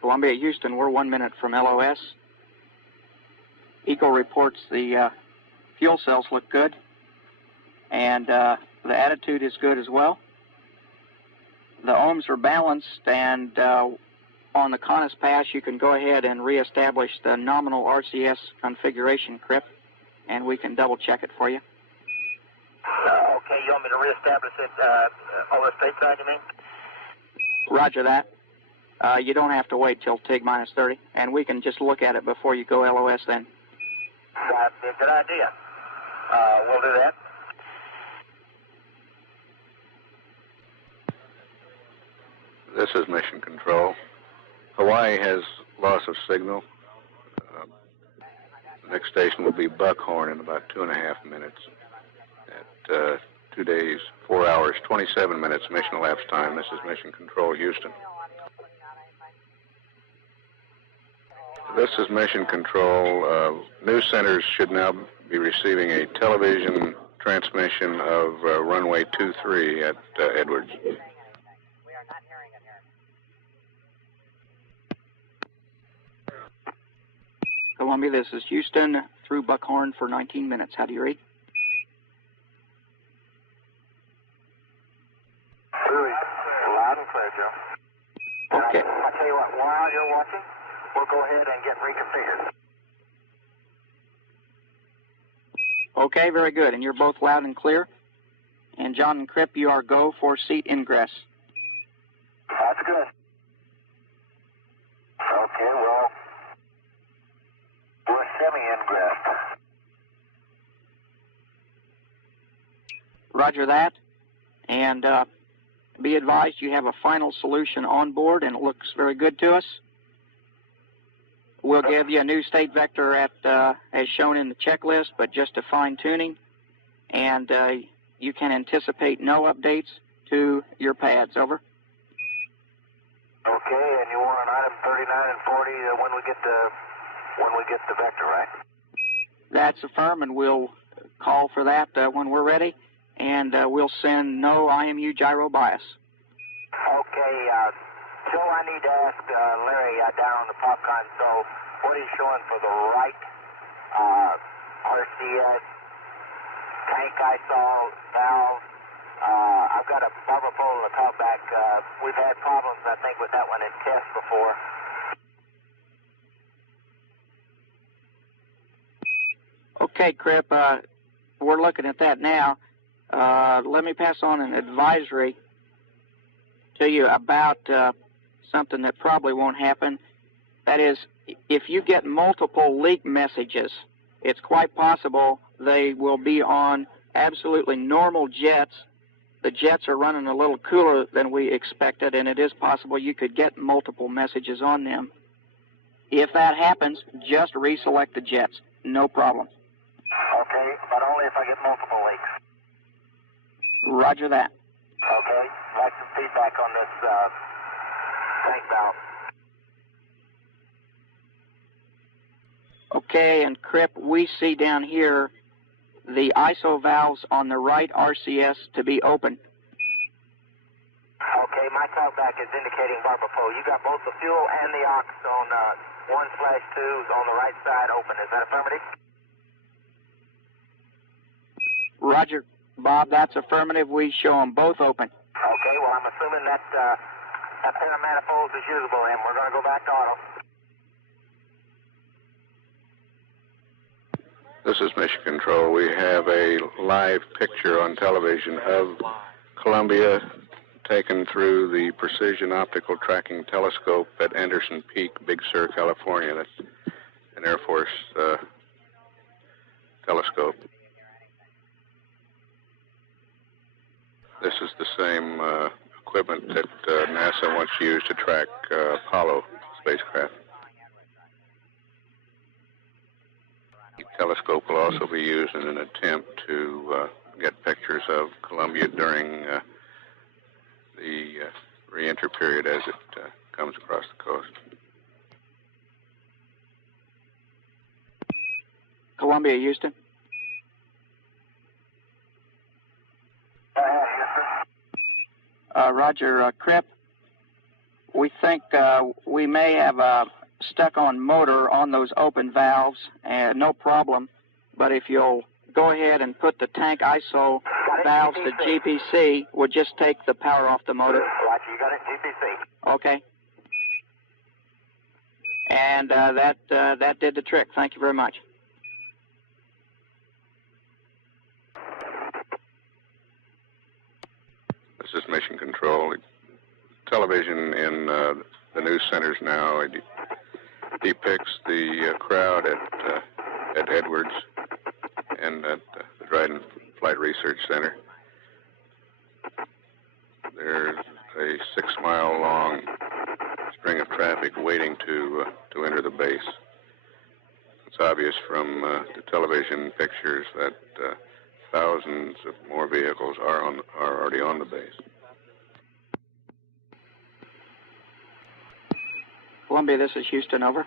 Columbia, Houston, we're 1 minute from LOS. Eco reports the fuel cells look good, and the attitude is good as well. The ohms are balanced, and on the CONUS pass, you can go ahead and reestablish the nominal RCS configuration, Crippen, and we can double check it for you. Okay, you want me to reestablish it over stateside, you mean? Roger that. You don't have to wait till TIG minus 30, and we can just look at it before you go LOS then. That'd be a good idea. We'll do that. This is Mission Control. Hawaii has loss of signal. The next station will be Buckhorn in about 2.5 minutes. At 2 days, 4 hours, 27 minutes mission elapsed time. This is Mission Control, Houston. This is Mission Control. News centers should now be receiving a television transmission of runway 23 at Edwards. Columbia, this is Houston through Buckhorn for 19 minutes. How do you read? Loud and clear, Joe. Okay. I'll tell you what, while you're watching, we'll go ahead and get reconfigured. Okay, very good. And you're both loud and clear. And John and Cripp, you are go for seat ingress. That's good. Okay, well, we're semi-ingressed. Roger that. And be advised you have a final solution on board, and it looks very good to us. We'll give you a new state vector at as shown in the checklist, but just a fine-tuning. And you can anticipate no updates to your pads. Over. Okay, and you want an item 39 and 40 when we get the vector, right? That's affirm, and we'll call for that when we're ready. And we'll send no IMU gyro bias. Okay, Joe, I need to ask Larry down on the pop console what he's showing for the right RCS tank ISO valve. I've got a bubble pole in the talkback. We've had problems, I think, with that one in tests before. Okay, Cripp, we're looking at that now. Let me pass on an advisory to you about something that probably won't happen. That is, if you get multiple leak messages, it's quite possible they will be on absolutely normal jets. The jets are running a little cooler than we expected, and it is possible you could get multiple messages on them. If that happens, just reselect the jets. No problem. Okay, but only if I get multiple leaks. Roger that. Okay, I'd like some feedback on this tank valve. Okay, and Cripp, we see down here the ISO valves on the right RCS to be open. Okay, my talkback is indicating barber pole. You got both the fuel and the aux on 1/2s on the right side open. Is that affirmative? Roger, Bob, that's affirmative. We show them both open. Okay, well, I'm assuming that pair of manifolds is usable, and we're going to go back to auto. This is Mission Control. We have a live picture on television of Columbia taken through the Precision Optical Tracking Telescope at Anderson Peak, Big Sur, California. That's an Air Force telescope. This is the same equipment that NASA once used to track Apollo spacecraft. The telescope will also be used in an attempt to get pictures of Columbia during the re-entry period as it comes across the coast. Columbia, Houston. Roger, Cripp. We think we may have a stuck-on motor on those open valves, and no problem. But if you'll go ahead and put the tank ISO valves to GPC, we'll just take the power off the motor. Roger, you got it, GPC. Okay. And that did the trick. Thank you very much. This is Mission Control. Television in the news centers now depicts the crowd at Edwards and at the Dryden Flight Research Center. There's a 6-mile-long string of traffic waiting to enter the base. It's obvious from the television pictures that thousands of more vehicles are already on the base. Columbia, this is Houston, over.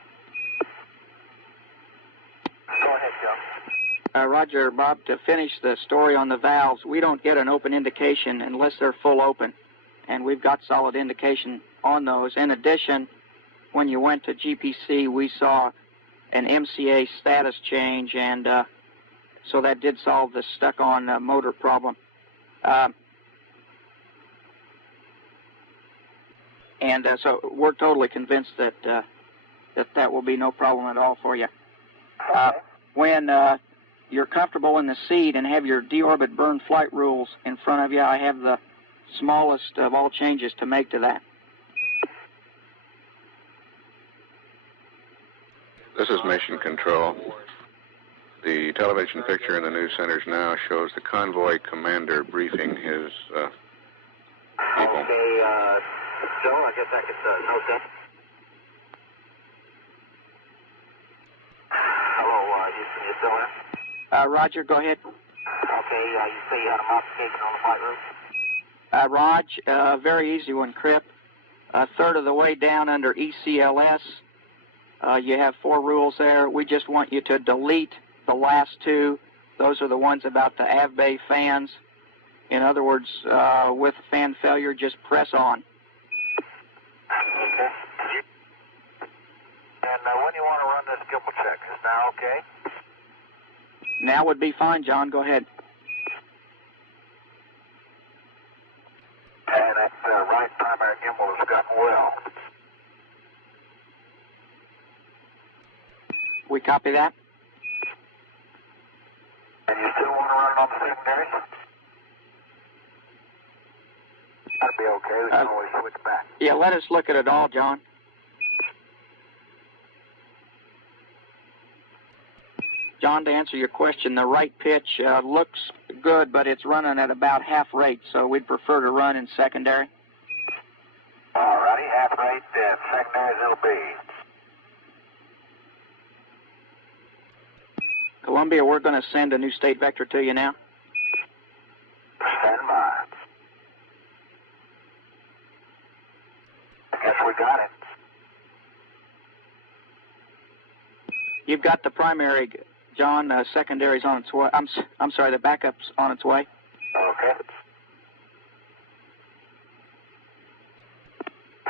Go ahead, Joe. Roger, Bob, to finish the story on the valves, we don't get an open indication unless they're full open, and we've got solid indication on those. In addition, when you went to GPC, we saw an MCA status change, and so that did solve the stuck-on motor problem. So we're totally convinced that that will be no problem at all for you. When you're comfortable in the seat and have your deorbit burn flight rules in front of you, I have the smallest of all changes to make to that. This is Mission Control. The television picture in the news centers now shows the convoy commander briefing his people. Okay, Joe, I guess I could note that. Hello, Houston, you still there? Roger, go ahead. Okay, you say you had a modification on the flight route? Raj, very easy one, Cripp. A third of the way down under ECLS, you have 4 rules there. We just want you to delete the last 2. Those are the ones about the av bay fans. In other words, with fan failure, just press on. Okay. And when you want to run this gimbal check, is now okay? Now would be fine, John. Go ahead. And that right primary gimbal has gotten well. We copy that? And you still want to run it on the secondary? That'd be okay. We can always switch back. Yeah, let us look at it all, John. John, to answer your question, the right pitch looks good, but it's running at about half rate, so we'd prefer to run in secondary. All righty, half rate, secondary as it'll be. Columbia, we're going to send a new state vector to you now. Stand by. I guess we got it. You've got the primary, John. Secondary's on its way. I'm sorry, the backup's on its way. Okay.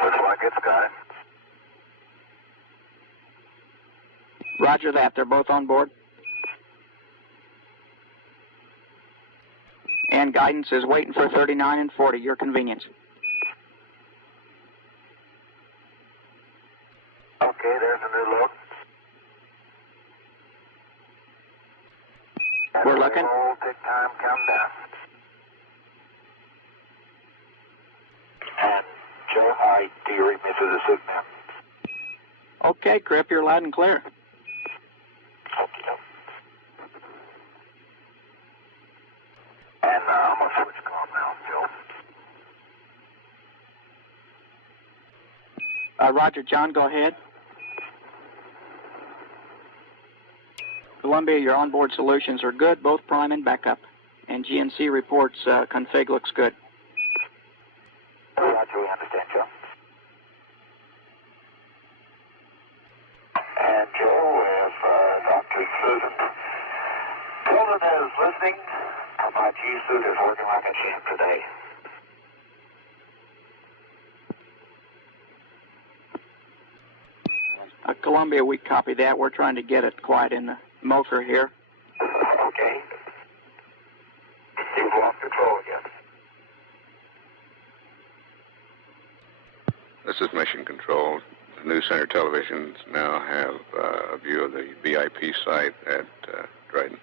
Looks like it's got it. Roger that. They're both on board. And guidance is waiting for 39 and 40, your convenience. Okay, there's a new look. We're looking. Roll, take time, count down. Do you read me through the SIG now? Okay, Cripp, you're loud and clear. Okay. And I'm going to switch comm now, Joe. Roger, John, go ahead. Columbia, your onboard solutions are good, both prime and backup. And GNC reports config looks good. Roger, we understand, Joe. And Joe, if Dr. Susan Payload is listening, my G-suit is working like a champ today. Columbia, we copy that. We're trying to get it quiet in the motor here. Okay. You've lost control again. This is Mission Control. The new center televisions now have a view of the VIP site at Dryden.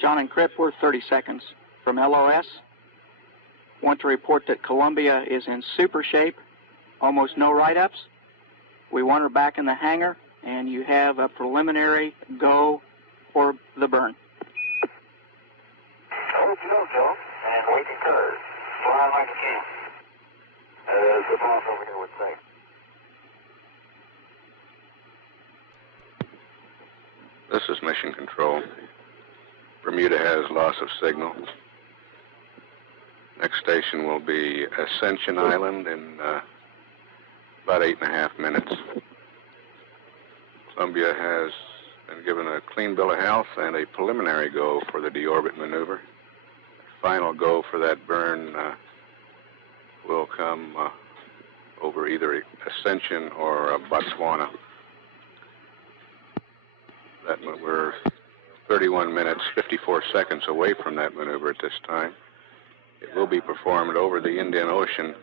John and Cripp, we're 30 seconds from LOS. Want to report that Columbia is in super shape, almost no write-ups. We want her back in the hangar, and you have a preliminary go for the burn. Oh, Joe, and we concur. Fly like a champ. As the boss over here would say. This is Mission Control. Bermuda has loss of signal. Next station will be Ascension Island in about 8.5 minutes. Columbia has been given a clean bill of health and a preliminary go for the deorbit maneuver. Final go for that burn will come over either Ascension or Botswana. We're 31 minutes, 54 seconds away from that maneuver at this time. It will be performed over the Indian Ocean,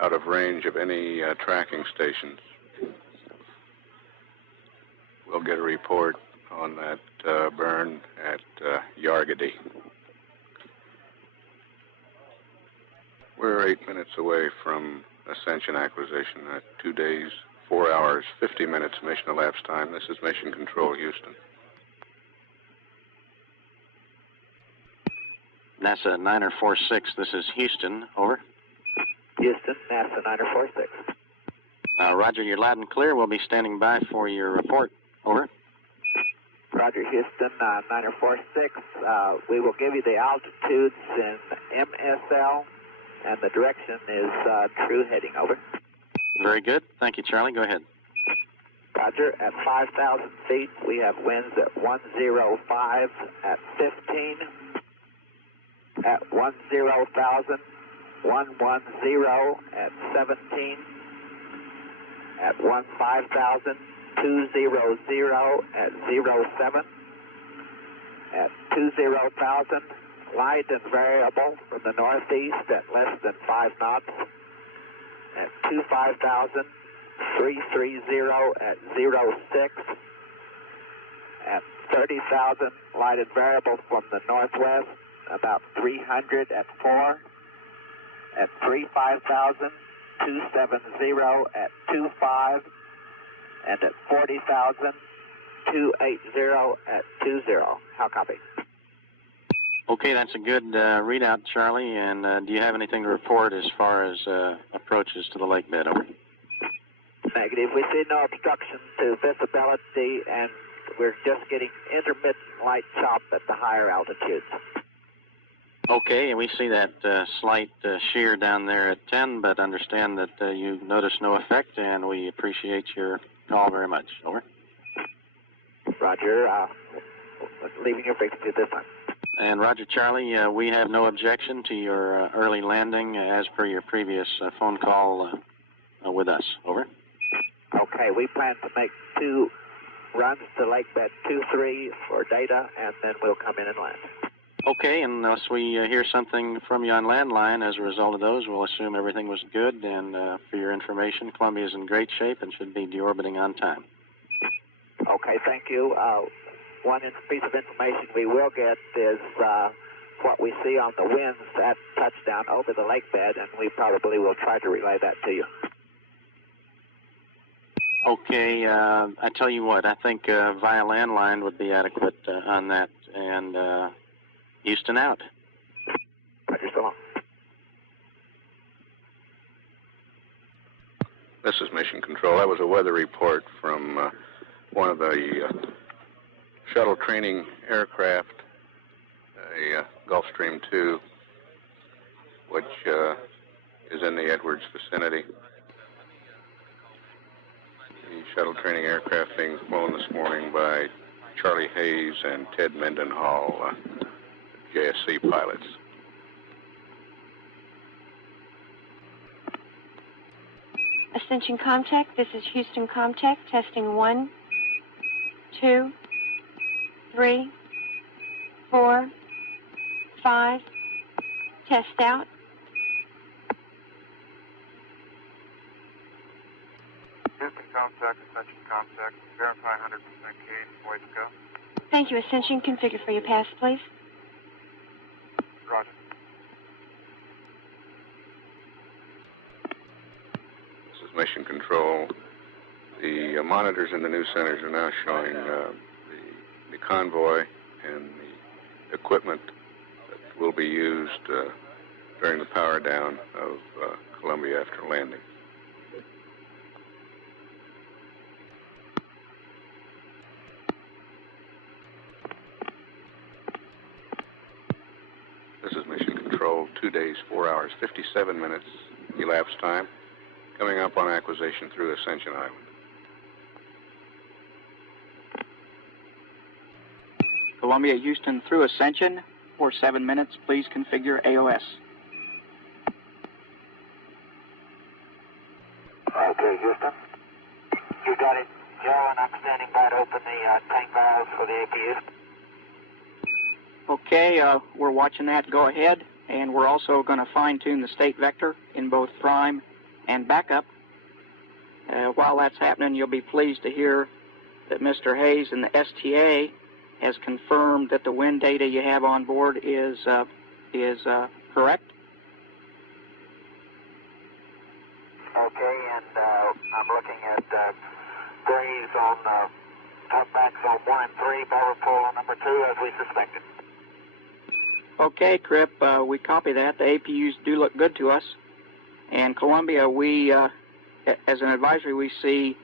out of range of any tracking stations. We'll get a report on that burn at Yargady. We're 8 minutes away from Ascension acquisition at 2 days, 4 hours, 50 minutes mission elapsed time. This is Mission Control, Houston. NASA 9046, this is Houston, over. Houston, NASA 9046. Roger, you're loud and clear. We'll be standing by for your report, over. Roger, Houston, 9046. We will give you the altitudes in MSL, and the direction is true heading, over. Very good. Thank you, Charlie. Go ahead. Roger, at 5,000 feet, we have winds at 105 at 15. At 10,000, 110 at 17. At 15,000, 200 at 07. At 20,000, light and variable from the northeast at less than 5 knots. At 25,000, 330 at 06. At 30,000, light and variable from the northwest, about 300 at 4. At 35,000, 270 at 25. And at 40,000, 280 at 20. How copy? Okay, that's a good readout, Charlie. And do you have anything to report as far as approaches to the lake bed, over? Negative. We see no obstruction to visibility, and we're just getting intermittent light chop at the higher altitudes. Okay, we see that slight shear down there at 10, but understand that you noticed no effect, and we appreciate your call very much. Over. Roger. Leaving your frequency this time. And Roger, Charlie, we have no objection to your early landing as per your previous phone call with us. Over. Okay, we plan to make 2 runs to Lake Bed 2-3 for data, and then we'll come in and land. Okay, unless we hear something from you on landline as a result of those, we'll assume everything was good. And for your information, Columbia is in great shape and should be deorbiting on time. Okay, thank you. One piece of information we will get is what we see on the winds at touchdown over the lake bed, and we probably will try to relay that to you. Okay, I tell you what, I think via landline would be adequate on that. And Houston out. Roger, so long. This is Mission Control. That was a weather report from one of the shuttle training aircraft, a Gulfstream 2, which is in the Edwards vicinity. The shuttle training aircraft being flown this morning by Charlie Hayes and Ted Mendenhall, JSC pilots. Ascension Comtech, this is Houston Comtech, testing 1, 2, 3, 4, 5, test out. Houston contact, Ascension contact, verify 100% key, way to go. Thank you, Ascension. Configure for your pass, please. Roger. This is Mission Control. The monitors in the news centers are now showing the convoy and the equipment that will be used during the power down of Columbia after landing. This is Mission Control, 2 days, 4 hours, 57 minutes elapsed time, coming up on acquisition through Ascension Island. Columbia Houston through Ascension for 7 minutes. Please configure AOS. Okay, Houston. You got it, Joe, and I'm standing by to open the tank valves for the APU. Okay, we're watching that. Go ahead. And we're also going to fine-tune the state vector in both prime and backup. While that's happening, you'll be pleased to hear that Mr. Hayes in the STA has confirmed that the wind data you have on board is correct. Okay, and I'm looking at Graves on topbacks on 1 and 3, barrel pull on number 2, as we suspected. Okay, Cripp, we copy that. The APUs do look good to us. And Columbia, we, as an advisory, we see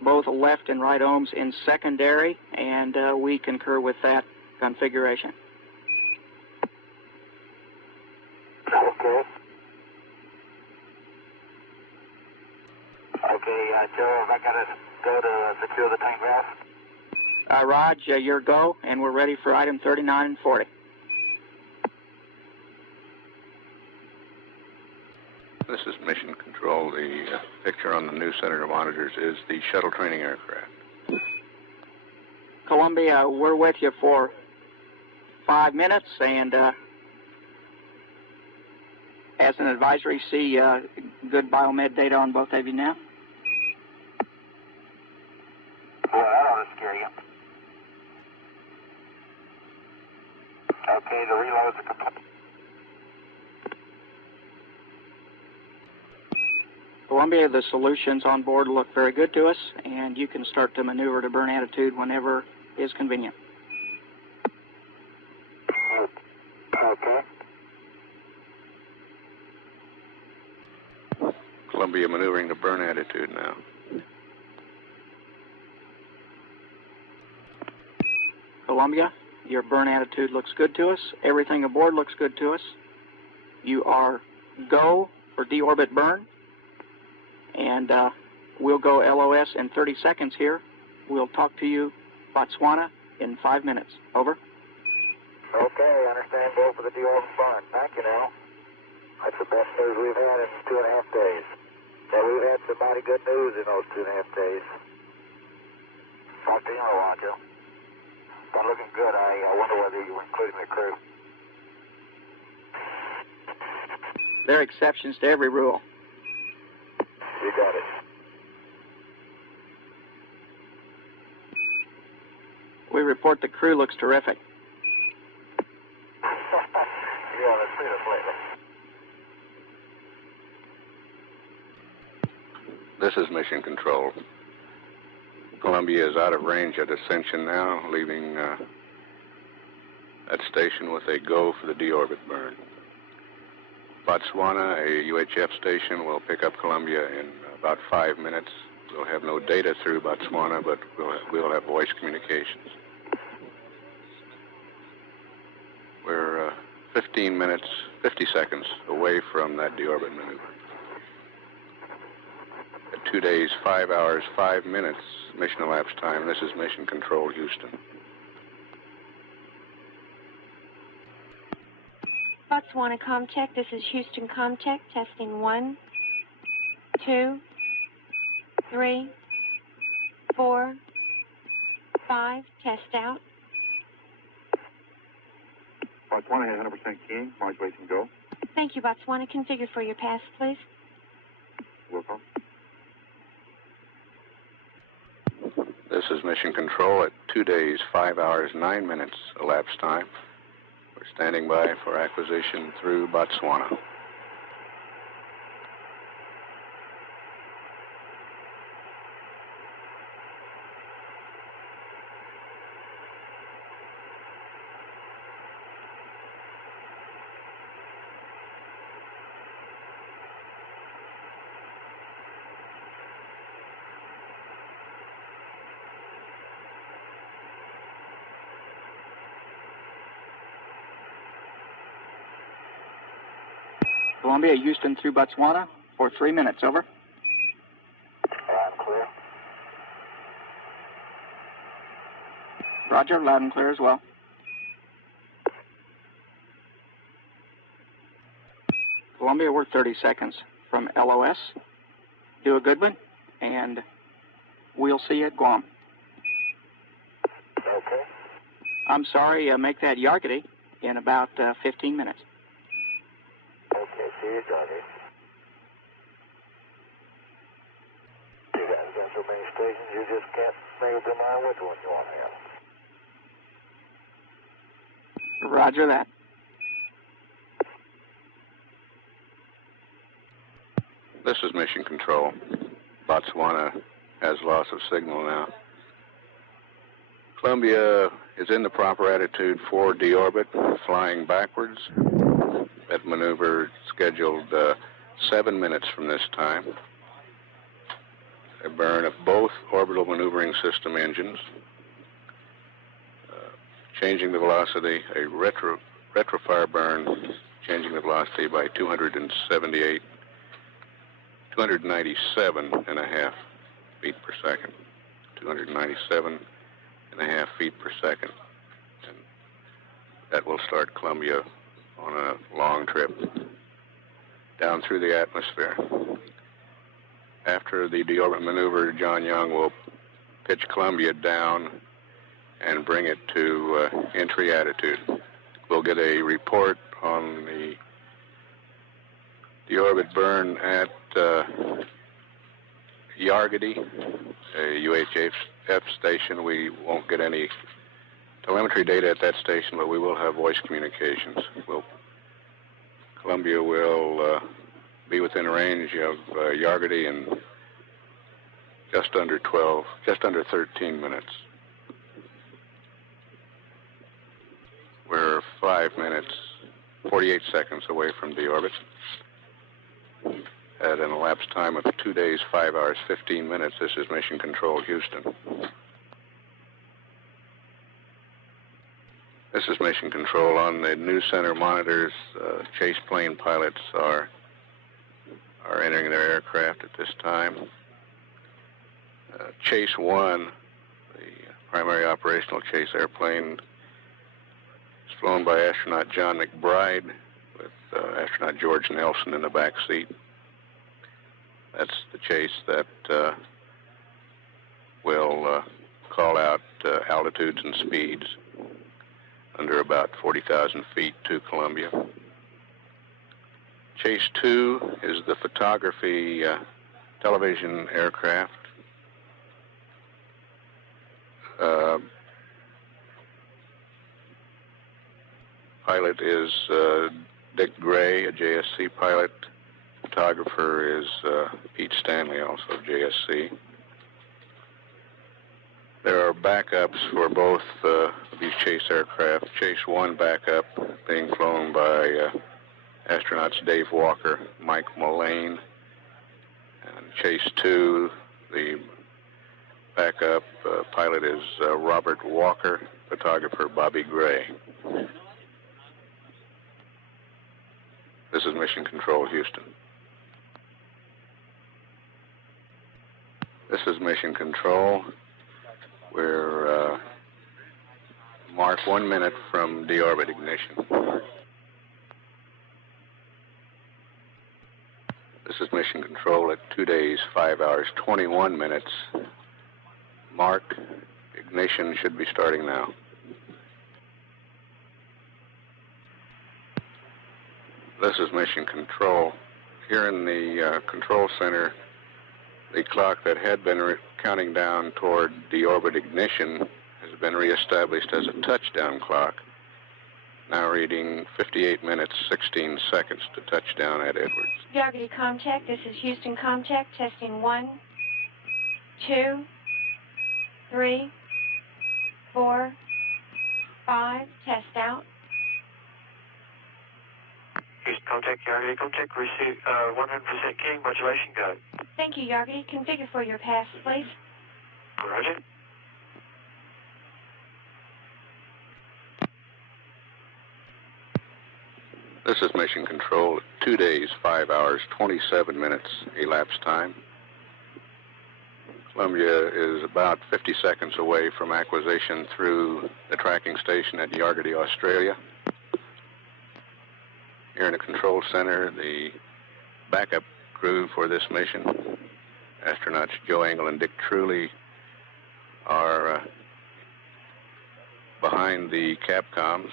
both left and right ohms in secondary, and we concur with that configuration. Okay. Okay, Joe, have I got to go to secure the tank valve? Raj, your go, and we're ready for item 39 and 40. This is Mission Control. The picture on the news center monitors is the shuttle training aircraft. Columbia, we're with you for 5 minutes, and as an advisory, see good biomed data on both of you now. Well, that ought to scare you. Okay, the reloads are complete. Columbia, the solutions on board look very good to us, and you can start to maneuver to burn attitude whenever is convenient. Okay. Columbia maneuvering to burn attitude now. Columbia, your burn attitude looks good to us. Everything aboard looks good to us. You are go for deorbit burn. And we'll go LOS in 30 seconds here. We'll talk to you, Botswana, in 5 minutes. Over. Okay, understand go for the deorbit burn. Thank you now. That's the best news we've had in 2.5 days. Yeah, we've had some mighty good news in those 2.5 days. Talk to you in a while, Joe. Been looking good. I wonder whether you were including the crew. There are exceptions to every rule. You got it. We report the crew looks terrific. You haven't seen us lately. This is Mission Control. Columbia is out of range at Ascension now, leaving that station with a go for the deorbit burn. Botswana, a UHF station, will pick up Columbia in about 5 minutes. We'll have no data through Botswana, but we'll have voice communications. We're 50 seconds away from that deorbit maneuver. At 2 days, 5 hours, 5 minutes mission elapsed time. This is Mission Control, Houston. Botswana Comtech, this is Houston Comtech, testing 1, 2, 3, 4, 5, test out. Botswana has 100% keying, modulation go. Thank you, Botswana. Configure for your pass, please. Welcome. This is Mission Control at 2 days, 5 hours, 9 minutes elapsed time. We're standing by for acquisition through Botswana. Columbia, Houston through Botswana for 3 minutes, over. Loud and clear. Roger, loud and clear as well. Columbia, we're 30 seconds from LOS. Do a good one, and we'll see you at Guam. Okay. I'm sorry, make that Yargity in about 15 minutes. Okay, see you, Johnny. You guys got so many stations, you just can't make up your mind which one you want to have. Roger that. This is Mission Control. Botswana has loss of signal now. Columbia is in the proper attitude for deorbit, flying backwards. That maneuver scheduled 7 minutes from this time. A burn of both orbital maneuvering system engines. Changing the velocity, a retrofire burn, changing the velocity by 297.5 feet per second. 297.5 feet per second. And that will start Columbia on a long trip down through the atmosphere. After the deorbit maneuver, John Young will pitch Columbia down and bring it to entry attitude. We'll get a report on the deorbit burn at Yargity, a UHF station. We won't get any telemetry data at that station, but we will have voice communications. Columbia will be within range of Yargity in just under 13 minutes. We're 5 minutes, 48 seconds away from deorbit at an elapsed time of 2 days, 5 hours, 15 minutes. This is Mission Control, Houston. This is Mission Control. On the news center monitors, chase plane pilots are entering their aircraft at this time. Chase 1, the primary operational chase airplane, is flown by astronaut John McBride with astronaut George Nelson in the back seat. That's the chase that will call out altitudes and speeds under about 40,000 feet to Columbia. Chase 2 is the photography television aircraft. Pilot is Dick Gray, a JSC pilot. photographer is Pete Stanley, also JSC. There are backups for both these chase aircraft. Chase 1 backup being flown by astronauts Dave Walker, Mike Mullane, and Chase 2, the backup pilot is Robert Walker, photographer Bobby Gray. This is Mission Control, Houston. This is Mission Control. We're mark 1 minute from deorbit ignition. This is Mission Control at 2 days, 5 hours, 21 minutes. Mark ignition should be starting now. This is Mission Control. Here in the control center, the clock that had been counting down toward deorbit ignition has been reestablished as a touchdown clock, now reading 58 minutes, 16 seconds to touchdown at Edwards. Yargity Comtech, this is Houston Comtech, testing 1, 2, 3, 4, 5, test out. Houston Comtech, Yargity Comtech, receive 100% keying, modulation go. Thank you, Yargity. Configure for your pass, please. Roger. This is Mission Control. 2 days, 5 hours, 27 minutes elapsed time. Columbia is about 50 seconds away from acquisition through the tracking station at Yargity, Australia. Here in the control center, the backup crew for this mission, astronauts Joe Engel and Dick Truly, are behind the Capcoms.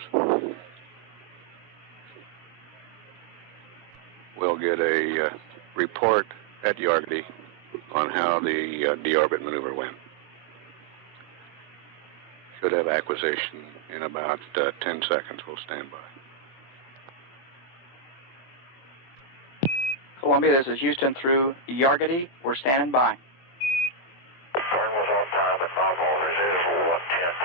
We'll get a report at Yargity on how the deorbit maneuver went. Should have acquisition in about 10 seconds. We'll stand by. Columbia, this is Houston through Yargity. We're standing by. Burn was on time at 5 orders, it is 110.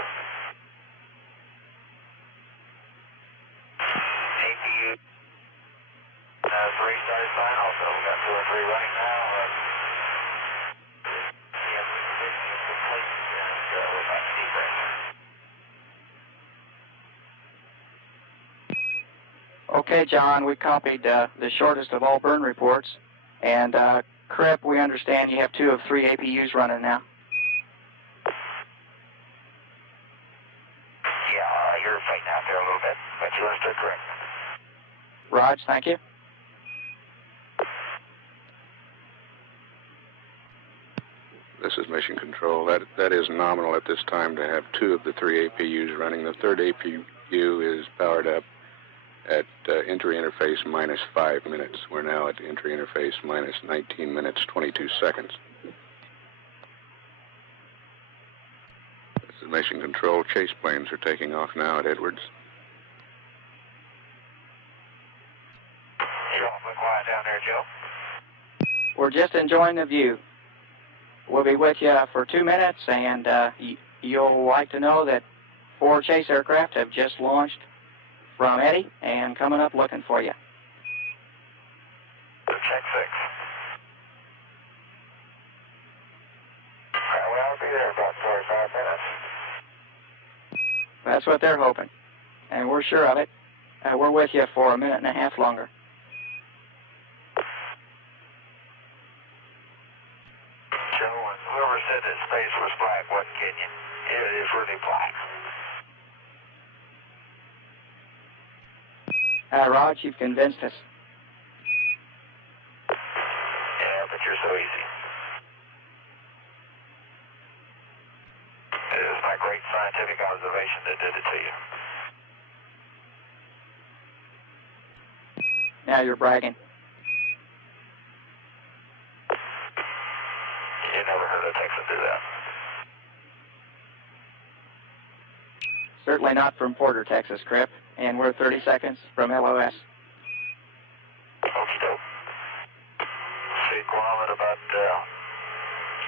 APU 3 started fine also. We got 2 or 3 running now. Complete, and we're back to debrief. Okay, John, we copied the shortest of all burn reports. And Cripp, we understand you have 2 of 3 APUs running now. Yeah, you're fighting out there a little bit, but you understood correct. Raj, thank you. This is Mission Control. That is nominal at this time to have 2 of the 3 APUs running. The third APU is powered up at entry interface minus 5 minutes. We're now at entry interface minus 19 minutes, 22 seconds. This is Mission Control. Chase planes are taking off now at Edwards. You're awfully quiet down there, Joe. We're just enjoying the view. We'll be with you for 2 minutes, and you'll like to know that 4 chase aircraft have just launched from Eddie and coming up looking for you. Check 6. We ought to be there about 45 minutes. That's what they're hoping, and we're sure of it. We're with you for 1.5 minutes longer. Joe, and whoever said that space was black wasn't kidding you. It is really black. Raj, you've convinced us. Yeah, but you're so easy. It is my great scientific observation that did it to you. Now you're bragging. You never heard a Texan do that. Certainly not from Porter, Texas, Cripp, and we're 30 seconds from LOS. Okey-doke. it about,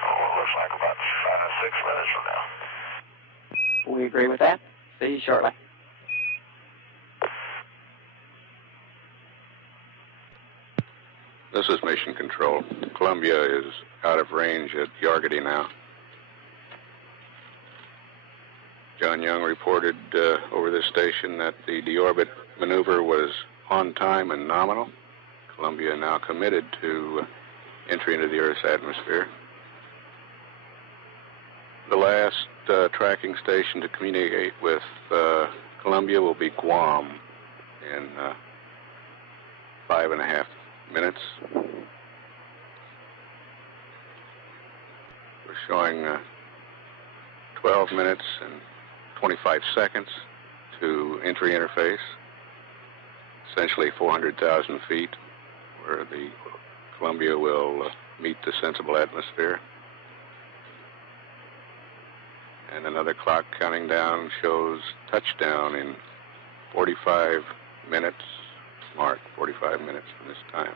what looks like about 6 minutes from now. We agree with that. See you shortly. This is Mission Control. Columbia is out of range at Yargety now. John Young reported over this station that the deorbit maneuver was on time and nominal. Columbia now committed to entry into the Earth's atmosphere. The last tracking station to communicate with Columbia will be Guam in 5.5 minutes. We're showing 12 minutes and 25 seconds to entry interface, essentially 400,000 feet, where the Columbia will meet the sensible atmosphere. And another clock counting down shows touchdown in 45 minutes, mark 45 minutes from this time.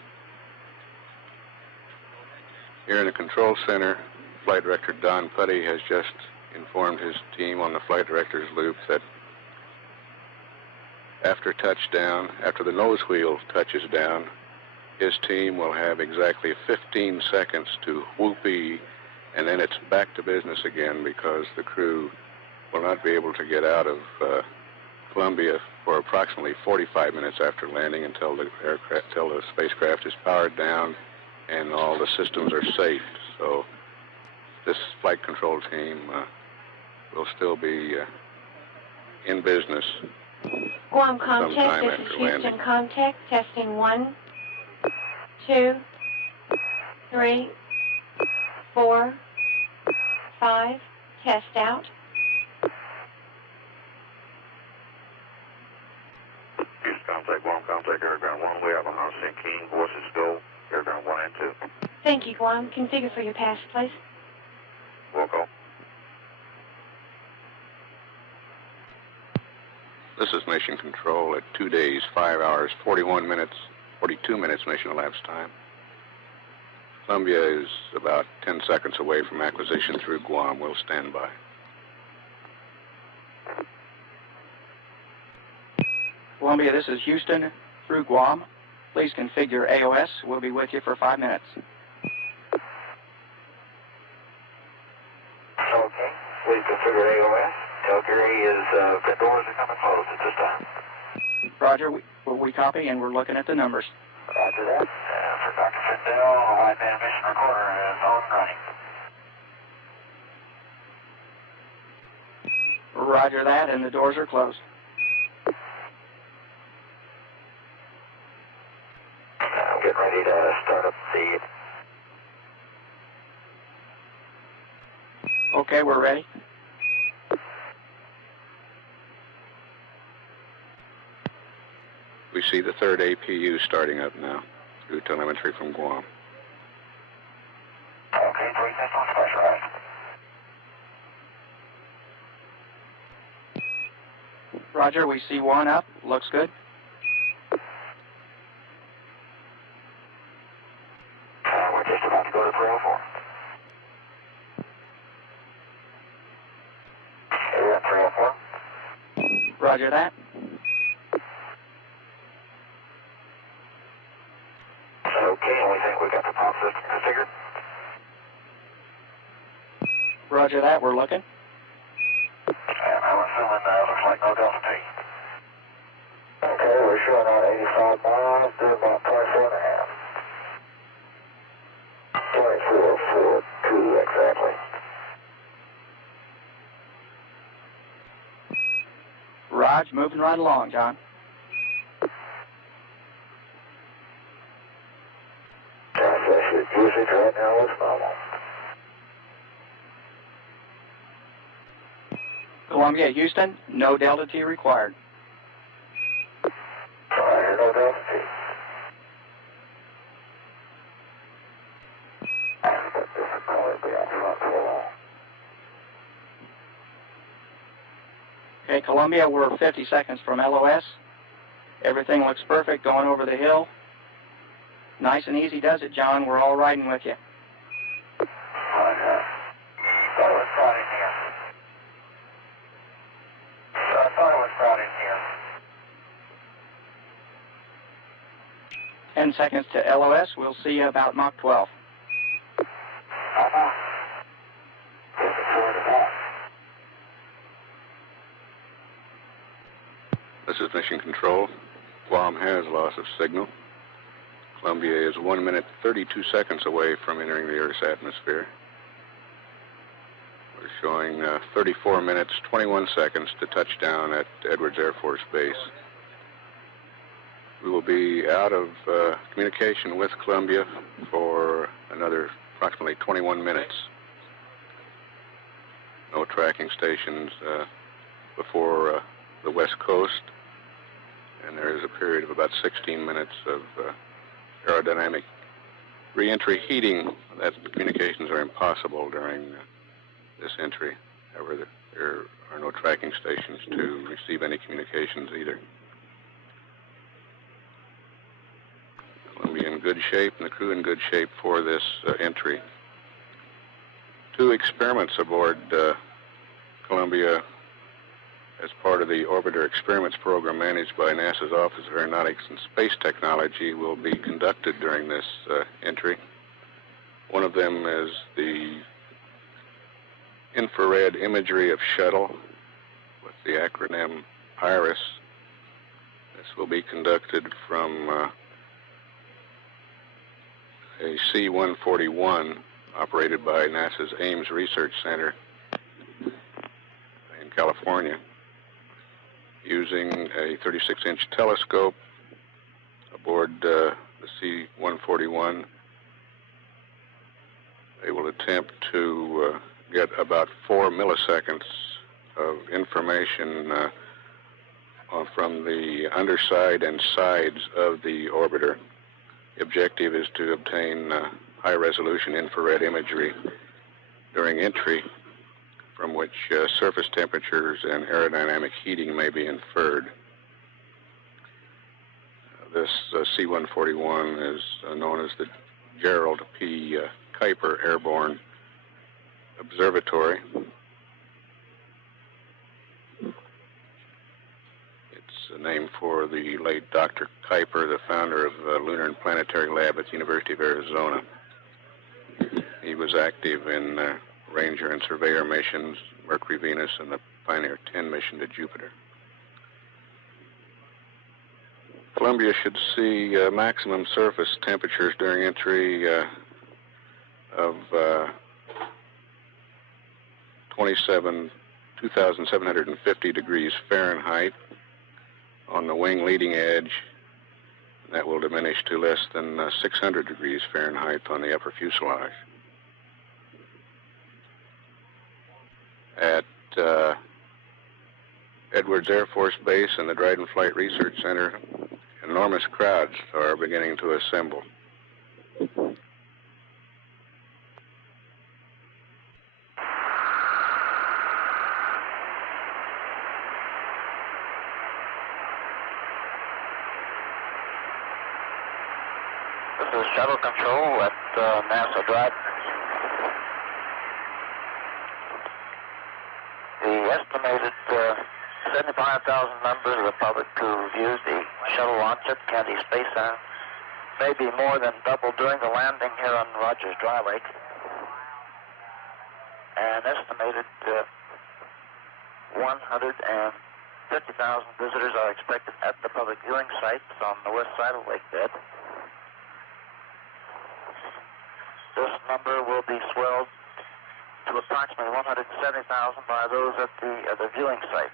Here in the control center, Flight Director Don Putty has just informed his team on the Flight Director's loop that after touchdown, after the nose wheel touches down, his team will have exactly 15 seconds to whoopee, and then it's back to business again because the crew will not be able to get out of Columbia for approximately 45 minutes after landing until the spacecraft is powered down and all the systems are safe. So this flight control team will still be in business. Guam contact, this is Houston contact, testing 1, 2, 3, 4, 5, test out. Houston contact, Guam contact, airground 1, we have a house in King, voices go, airground 1 and 2. Thank you, Guam. Configure for your pass, please. Roll call. This is Mission Control at 2 days, 5 hours, 41 minutes, 42 minutes mission elapsed time. Columbia is about 10 seconds away from acquisition through Guam. We'll stand by. Columbia, this is Houston through Guam. Please configure AOS. We'll be with you for 5 minutes. Okay, please configure AOS. Tell Gary the doors are coming closed at this time. Roger, we copy and we're looking at the numbers. Roger that. For Dr. Findale, the wideband mission recorder is on and running. Roger that, and the doors are closed. I'm getting ready to start up the... Okay, we're ready. We see the third APU starting up now through telemetry from Guam. Okay, 3 systems pressurized. Roger, we see 1 up. Looks good. We're just about to go to 304. We're at 304. Roger that. Okay, and we think we got the pump system configured. Roger that, we're looking. And I'm assuming looks like no Delta T. Okay, we're showing out 85 miles, doing about 24.5. 24.42 exactly. Raj, moving right along, John. Usage right now is normal. Columbia, Houston, no Delta T required. Roger, no Delta T. This will probably be out front for a while. Okay, Columbia, we're 50 seconds from LOS. Everything looks perfect going over the hill. Nice and easy does it, John. We're all riding with you. I thought it was crowded here. I thought it was crowded here. 10 seconds to LOS. We'll see you about Mach 12. This is Mission Control. Guam has loss of signal. Columbia is 1 minute 32 seconds away from entering the Earth's atmosphere. We're showing 34 minutes 21 seconds to touchdown at Edwards Air Force Base. We will be out of communication with Columbia for another approximately 21 minutes. No tracking stations before the west coast, and there is a period of about 16 minutes of aerodynamic re-entry heating. That communications are impossible during this entry. However, there are no tracking stations to receive any communications either. Columbia in good shape, and the crew in good shape for this entry. 2 experiments aboard Columbia as part of the Orbiter Experiments Program managed by NASA's Office of Aeronautics and Space Technology will be conducted during this entry. One of them is the infrared imagery of shuttle with the acronym IRIS. This will be conducted from a C-141 operated by NASA's Ames Research Center in California, using a 36-inch telescope aboard the C-141. They will attempt to get about 4 milliseconds of information from the underside and sides of the orbiter. The objective is to obtain high-resolution infrared imagery during entry, from which surface temperatures and aerodynamic heating may be inferred. This C-141 is known as the Gerald P. Kuiper Airborne Observatory. It's a name for the late Dr. Kuiper, the founder of the Lunar and Planetary Lab at the University of Arizona. He was active in Ranger and Surveyor missions, Mercury, Venus, and the Pioneer 10 mission to Jupiter. Columbia should see maximum surface temperatures during entry of 2,750 degrees Fahrenheit on the wing leading edge. That will diminish to less than 600 degrees Fahrenheit on the upper fuselage. At Edwards Air Force Base and the Dryden Flight Research Center, enormous crowds are beginning to assemble. This is Shuttle Control at NASA Dryden. The estimated 75,000 members of the public who used the shuttle launch at Kennedy Space Center may be more than double during the landing here on Rogers Dry Lake. An estimated 150,000 visitors are expected at the public viewing sites on the west side of Lake Bed. This number will be swelled to approximately 170,000 by those at the other viewing sites.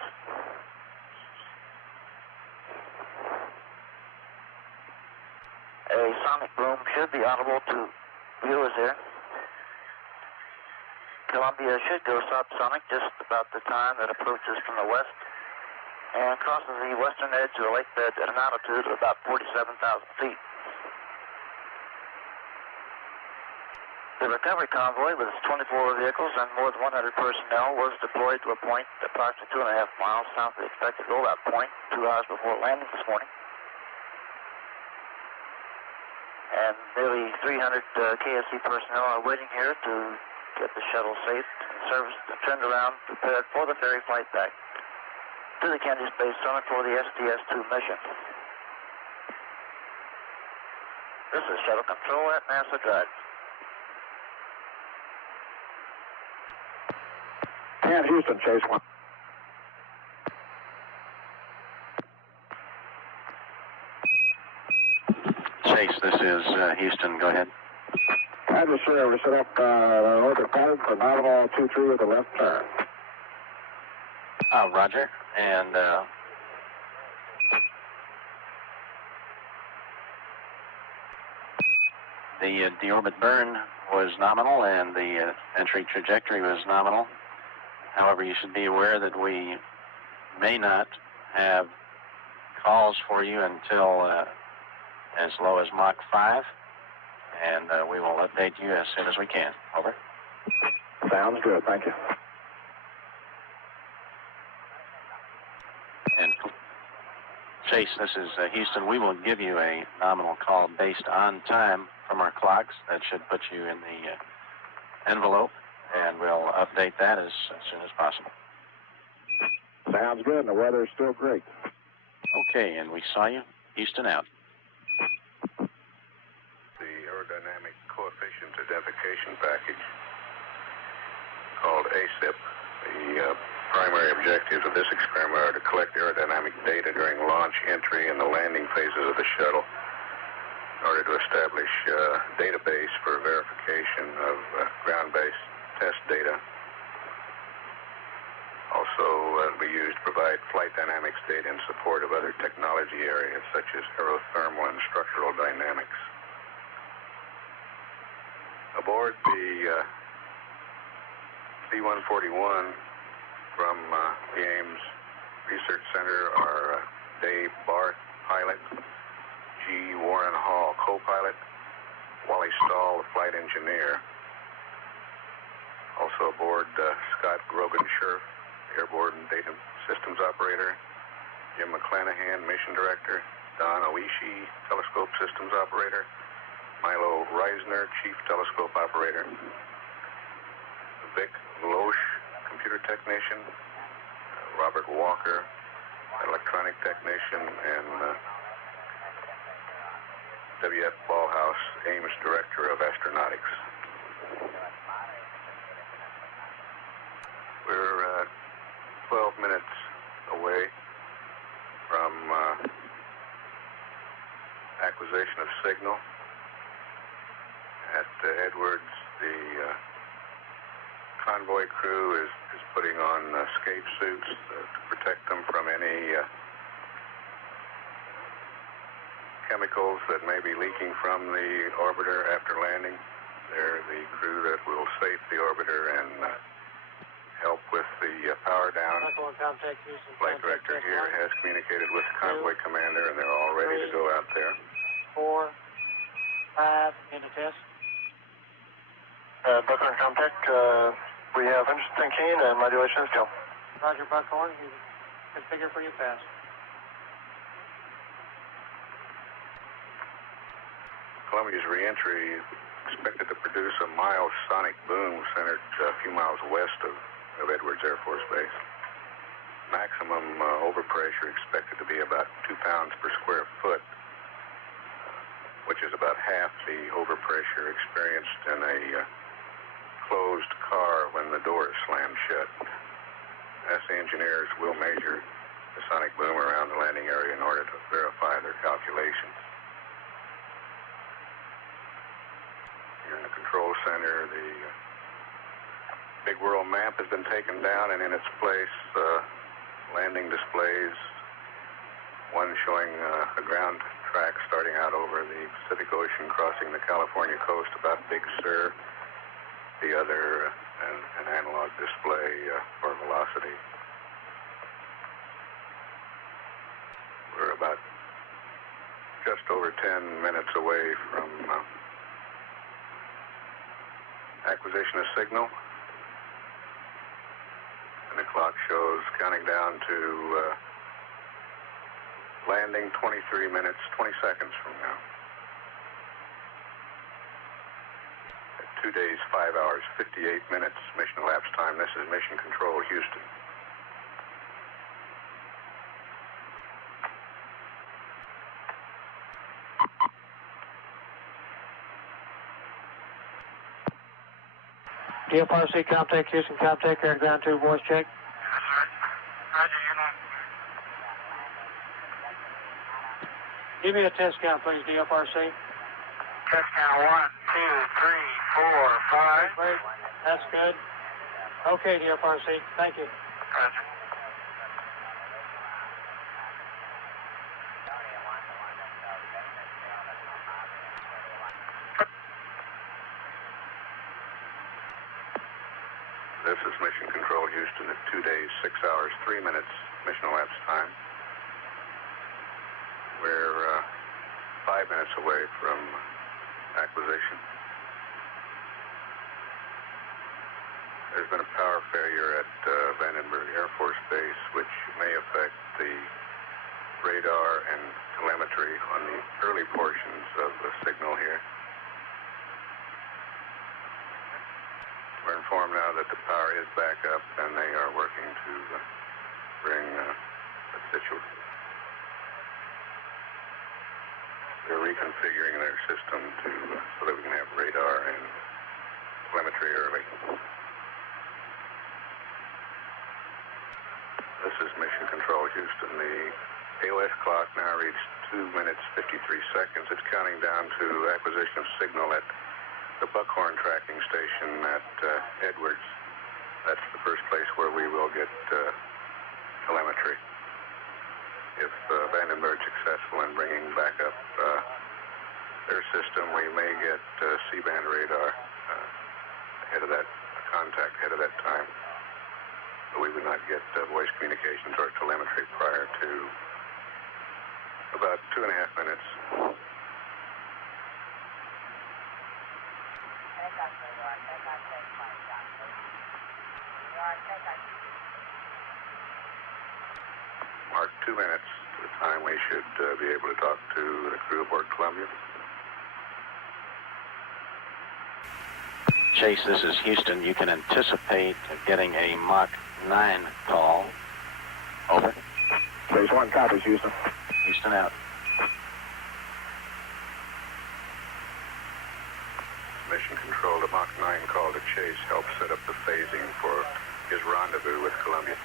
A sonic boom should be audible to viewers here. Columbia should go subsonic just about the time that approaches from the west and crosses the western edge of the lake bed at an altitude of about 47,000 feet. The recovery convoy with its 24 vehicles and more than 100 personnel was deployed to a point approximately 2.5 miles south of the expected rollout point 2 hours before landing this morning. And and nearly 300 KSC personnel are waiting here to get the shuttle safe, serviced, turned around, prepared for the ferry flight back to the Kennedy Space Center for the STS-2 mission. This is Shuttle Control at NASA Drive. 10 Houston, Chase 1. Chase, this is Houston. Go ahead. Roger, sir. We're set up orbit pattern for nominal 23 with a left turn. Roger. And the deorbit burn was nominal, and the entry trajectory was nominal. However, you should be aware that we may not have calls for you until as low as Mach 5, and we will update you as soon as we can. Over. Sounds good. Thank you. And Chase, this is Houston. We will give you a nominal call based on time from our clocks. That should put you in the envelope, and we'll update that as soon as possible. Sounds good, and the weather is still great. Okay, and we saw you. Houston out. The aerodynamic coefficient identification package, called ASIP. The primary objectives of this experiment are to collect aerodynamic data during launch, entry, and the landing phases of the shuttle in order to establish a database for verification of ground-based test data. Also, it'll be used to provide flight dynamics data in support of other technology areas such as aerothermal and structural dynamics. Aboard the C-141 from the Ames Research Center are Dave Barth, pilot, G. Warren Hall, co-pilot, Wally Stahl, the flight engineer. Also aboard Scott Grogan-Scherf, airborne data systems operator, Jim McClanahan, mission director, Don Oishi, telescope systems operator, Milo Reisner, chief telescope operator, Vic Loesch, computer technician, Robert Walker, electronic technician, and W.F. Ballhouse, Ames director of astronautics. We're 12 minutes away from acquisition of signal. At Edwards, the convoy crew is putting on escape suits to protect them from any chemicals that may be leaking from the orbiter after landing. They're the crew that will safe the orbiter and help with the power down. Flight director here has communicated with the convoy commander, and they're all ready to go out there. 4, 5, into test. Buckhorn contact. We have interesting keen and modulation is go. Roger, Buckhorn. You configure for your pass. Columbia's reentry is expected to produce a mild sonic boom centered a few miles west of Edwards Air Force Base. Maximum overpressure expected to be about 2 pounds per square foot, which is about half the overpressure experienced in a closed car when the door is slammed shut. NASA engineers will measure the sonic boom around the landing area in order to verify their calculations. Here in the control center, the big world map has been taken down, and in its place, landing displays, one showing a ground track starting out over the Pacific Ocean, crossing the California coast about Big Sur, the other an analog display for velocity. We're about just over 10 minutes away from acquisition of signal, and the clock shows counting down to landing 23 minutes, 20 seconds from now. 2 days, 5 hours, 58 minutes, mission elapsed time. This is Mission Control, Houston. DFRC, contact Houston, contact air ground 2, voice check. Yes, sir. Roger, you're not. Give me a test count, please, DFRC. Test count 1, 2, 3, 4, 5. Great, that's good. Okay, DFRC, thank you. Roger. This is Mission Control, Houston, at 2 days, 6 hours, 3 minutes, mission elapsed time. We're 5 minutes away from acquisition. There's been a power failure at Vandenberg Air Force Base, which may affect the radar and telemetry on the early portions of the signal here. We're informed now that the power is back up and they are working to bring a situation. They're reconfiguring their system so that we can have radar and telemetry early. This is Mission Control, Houston. The AOS clock now reached 2 minutes, 53 seconds. It's counting down to acquisition of signal at the Buckhorn tracking station at Edwards. That's the first place where we will get telemetry. If Vandenberg's successful in bringing back up their system, we may get C-band radar ahead of that contact, ahead of that time. But we would not get voice communications or telemetry prior to about 2.5 minutes. Mark 2 minutes to the time we should be able to talk to the crew aboard Columbia. Chase, this is Houston. You can anticipate getting a Mach 9 call. Over. Phase 1 copies, Houston. Houston out. Mission Control, the Mach 9 call to Chase helps set up the phasing for his rendezvous with Columbia.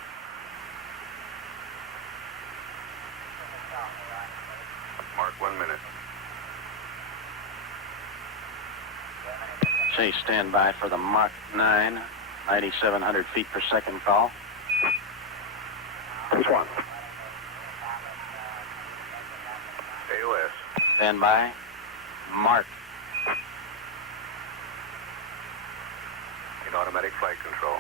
Mark 1 minute. Chase, stand by for the Mach 9, 9,700 feet per second call. Phase 1. AOS. Stand by. Mark. In automatic flight control.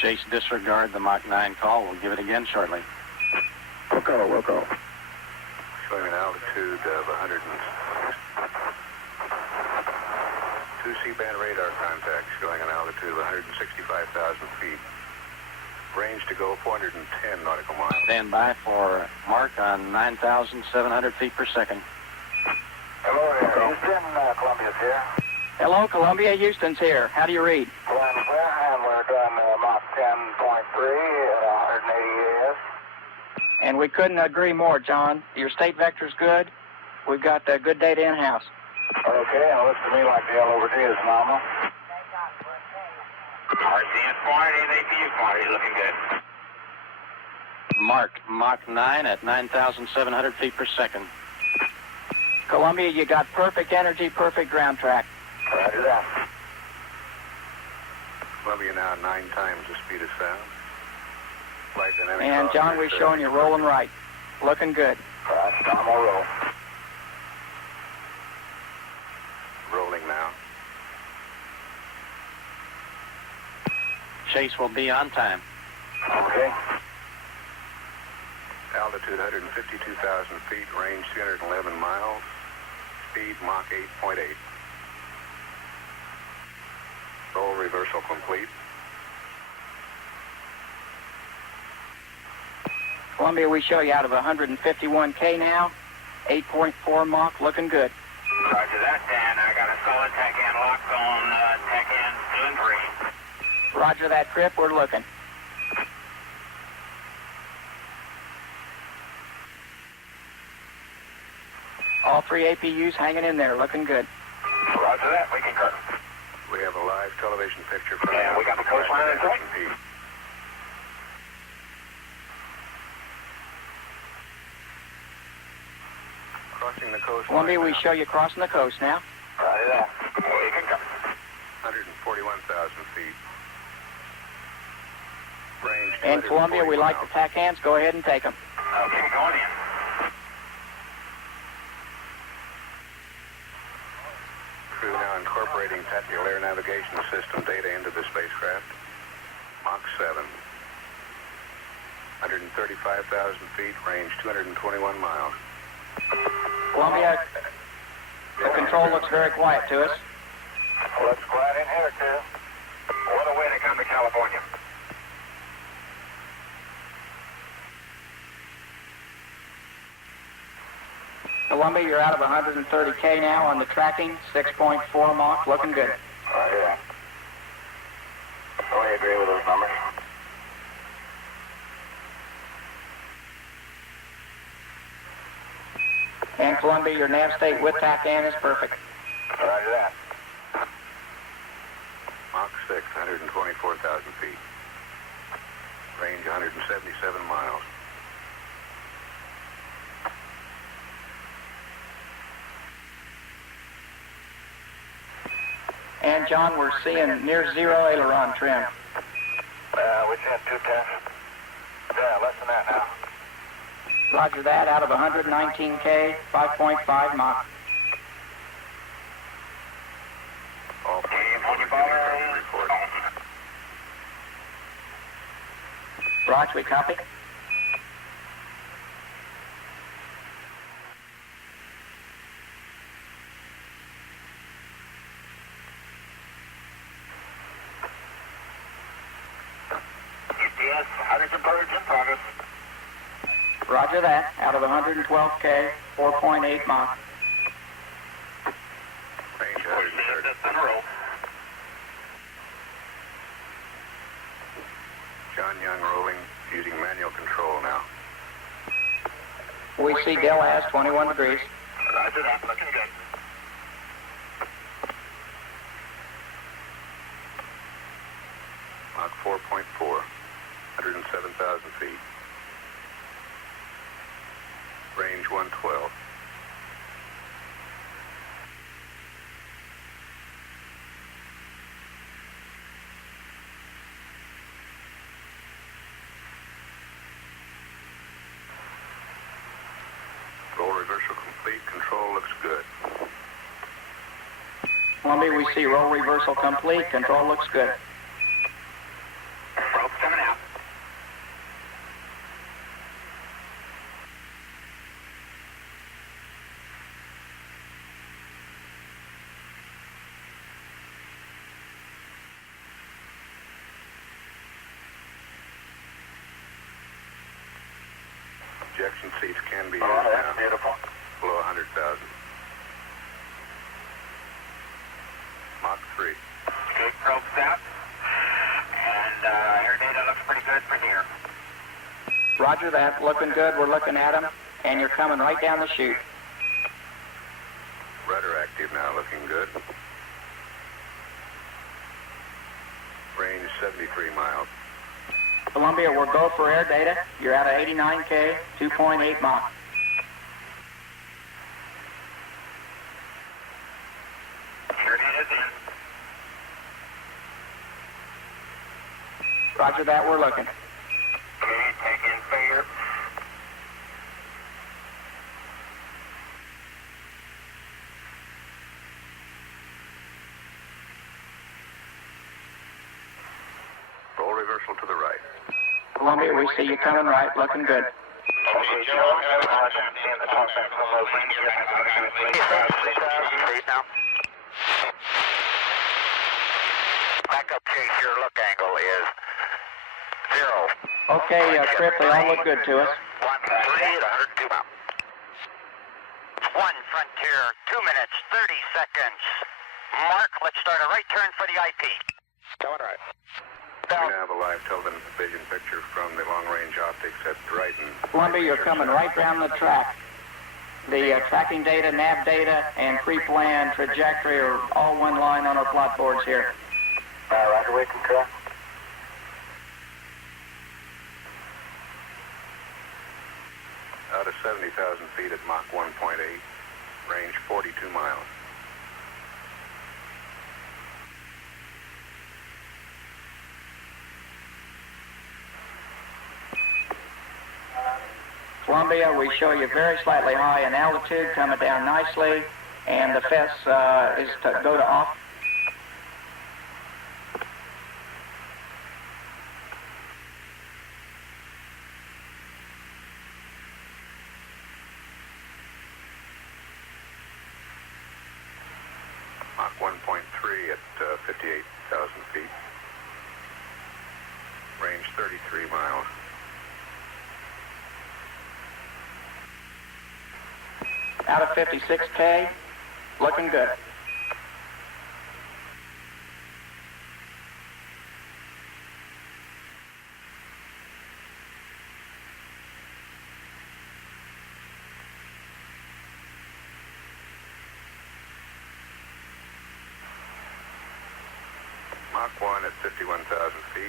Chase, disregard the Mach 9 call. We'll give it again shortly. We'll go. Showing an altitude of 100 and 2 C-band radar contacts showing an altitude of 165,000 feet. Range to go 410 nautical miles. Stand by for Mark on 9,700 feet per second. Hello there, Houston, Columbia's here. Hello, Columbia. Houston's here. How do you read? And we're doing Mach 10.3 at 180 AS. And we couldn't agree more, John. Your state vector's good. We've got good data in-house. Okay, and it looks to me like the L over D is nominal. RCS quantity and APU quantity looking good. Mark, Mach 9 at 9,700 feet per second. Columbia, you got perfect energy, perfect ground track. Roger that. Columbia now 9 times the speed of sound. Flight dynamic And John, we're showing you rolling right. Looking good. Right, nominal roll. Rolling now. Chase will be on time. Okay. Altitude 152,000 feet, range 311 miles, speed Mach 8.8. Roll reversal complete. Columbia, we show you out of 151K now. 8.4 Mach, looking good. Roger that, Dan. I got a solid TACAN lock on TACANs 2 and 3. Roger that, Cripp, we're looking. All 3 APUs hanging in there, looking good. Roger that, we concur. We have a live television picture from Yeah, we got the coastline in sight. Crossing the coast. Columbia, we show you crossing the coast now. Roger that. We concur. 141,000 feet. Range. And Columbia, we like the TACANs. Go ahead and take them. Okay, going in. Crew now incorporating tactical air navigation system data into the spacecraft. Mach 7. 135,000 feet, range 221 miles. Columbia, the control looks very quiet to us. Looks quiet in here, too. What a way to come to California. Columbia, you're out of 130K now on the tracking, 6.4 Mach, looking good. Roger that. I agree with those numbers. And Columbia, your nav state with TACAN is perfect. Roger that. Mach 6, 124,000 feet. Range 177 miles. And John, we're seeing near zero aileron trim. We're seeing 210. Yeah, less than that now. Roger that, out of 119K, 5.5 Mach. All report. Roger, we copy. STS, hydrogen purge in progress. Roger that, out of 112K, 4.8 Mach. Range 130. That's in a row. John Young rolling, using manual control now. We see Del has 21 degrees. Roger that, looking good. Mach 4.4, 107,000 feet. Range 112. Roll reversal complete. Control looks good. Columbia, we see roll reversal complete. Control looks good. Ropes coming out. Ejection seats can be used Oh, that's now. beautiful. Below 100,000. Mach 3. Good probes out. And air data looks pretty good for here. Roger that, looking good. We're looking at them, and you're coming right down the chute. Rudder active now, looking good. Range 73 miles. Columbia, we'll go for air data. You're out of 89K, 2.8 Mach. Air data's in. Roger that, we're looking. Okay, take in fair. Roll reversal to the right. Columbia, we see you coming right, looking good. Okay, Joe, seeing the top back from those rings. 3,000 feet now. Backup chase, your look angle is 0. Okay, Cripp, they all look good to us. 1, 3 at 102 miles. Frontier, 2 minutes, 30 seconds. Mark, let's start a right turn for the IP. Going right. We now have a live television picture from the long-range optics at Brighton. Columbia, you're coming right down the track. The tracking data, nav data, and pre-plan trajectory are all one line on our plot boards here. Roger, we concur. Out of 70,000 feet at Mach 1.8, range 42 miles. Columbia, we show you very slightly high in altitude, coming down nicely, and the FES is to go to off. Mach 1.3 at 58,000 feet, range 33 miles. Out of 56K, looking good. Mach 1 at 51,000 feet,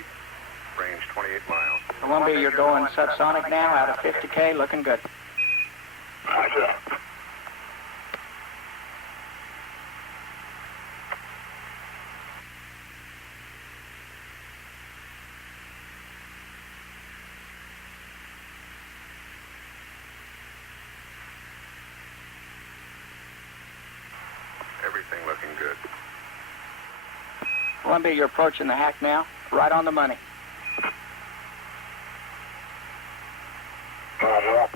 range 28 miles. Columbia, you're going subsonic now, out of 50K, looking good. Roger. Everything looking good. Columbia, you're approaching the hack now, right on the money. Roger.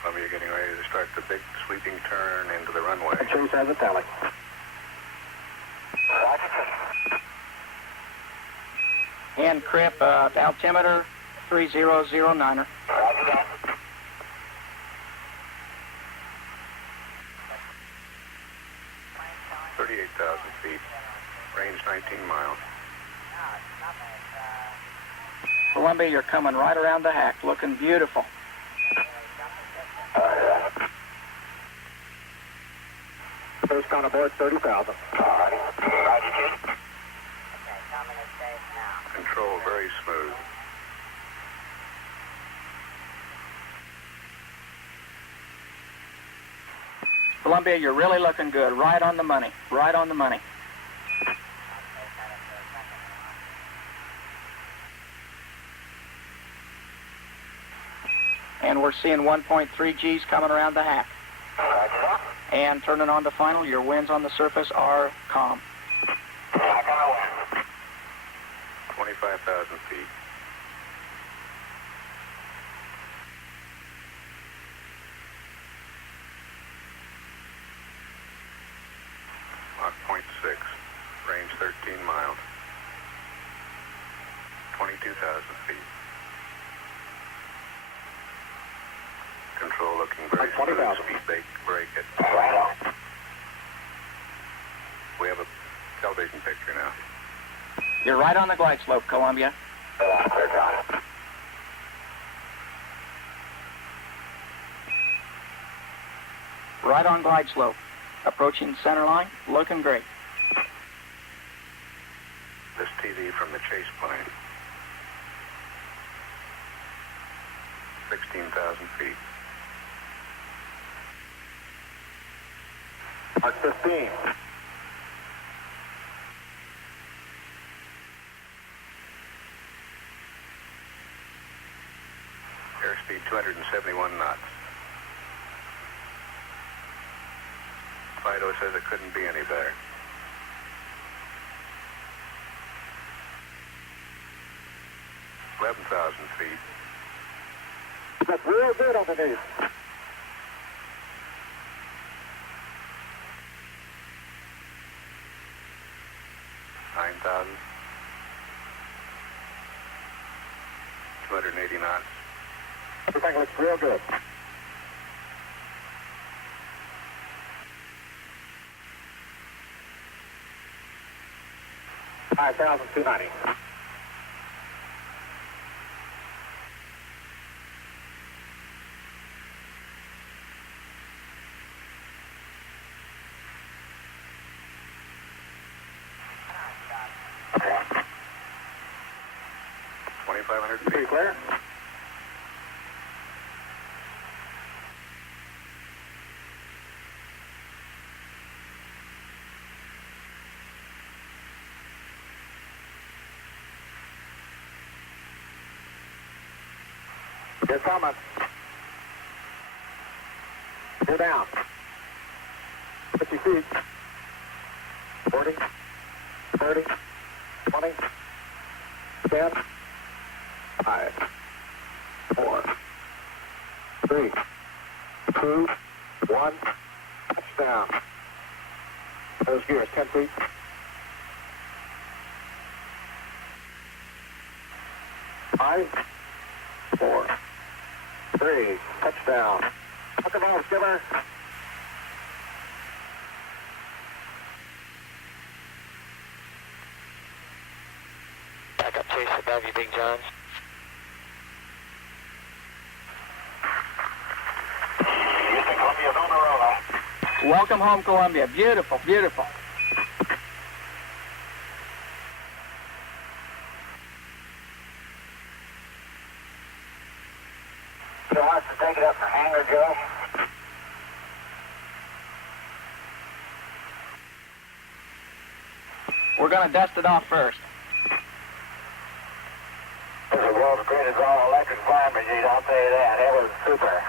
Columbia getting ready to start the big sweeping turn into the runway. Captions has a tally. And Cripp, altimeter 3009er. Roger that. 38,000 feet, range 19 miles. Columbia, you're coming right around the hack, looking beautiful. First on aboard 30,000. Control very smooth. Columbia, you're really looking good, right on the money, right on the money. And we're seeing 1.3 Gs coming around the hack. And turning on to final, your winds on the surface are calm. 25,000 feet. Mach 0.6, range 13 miles. 22,000 feet. Control looking very Like 20,000. smooth. Speed brake it. We have a television picture now. You're right on the glide slope, Columbia. Right on glide slope. Approaching center line, looking great. This TV from the chase plane. 16,000 feet. Mark 15. Airspeed 271 knots. Fido says it couldn't be any better. 11,000 feet. That's real good underneath. 9,000. 280 knots. Everything looks real good. 5,290. Okay. 2,500 feet. Pretty clear. Good coming. Go down. 50 feet. 40, 30, 20, 10, 5, 4, 3, 2, 1. Touchdown. Those gears, 10 feet. 5, 4, 3, touchdown. Look at those, Skipper. Backup chase above you, Big Johns. Houston, Columbia's on the roll. Welcome home, Columbia. Beautiful, beautiful. You'll have to take it up for hangar, Joe. We're going to dust it off first. This is the world's greatest all-electric fire machine, I'll tell you that. It was super.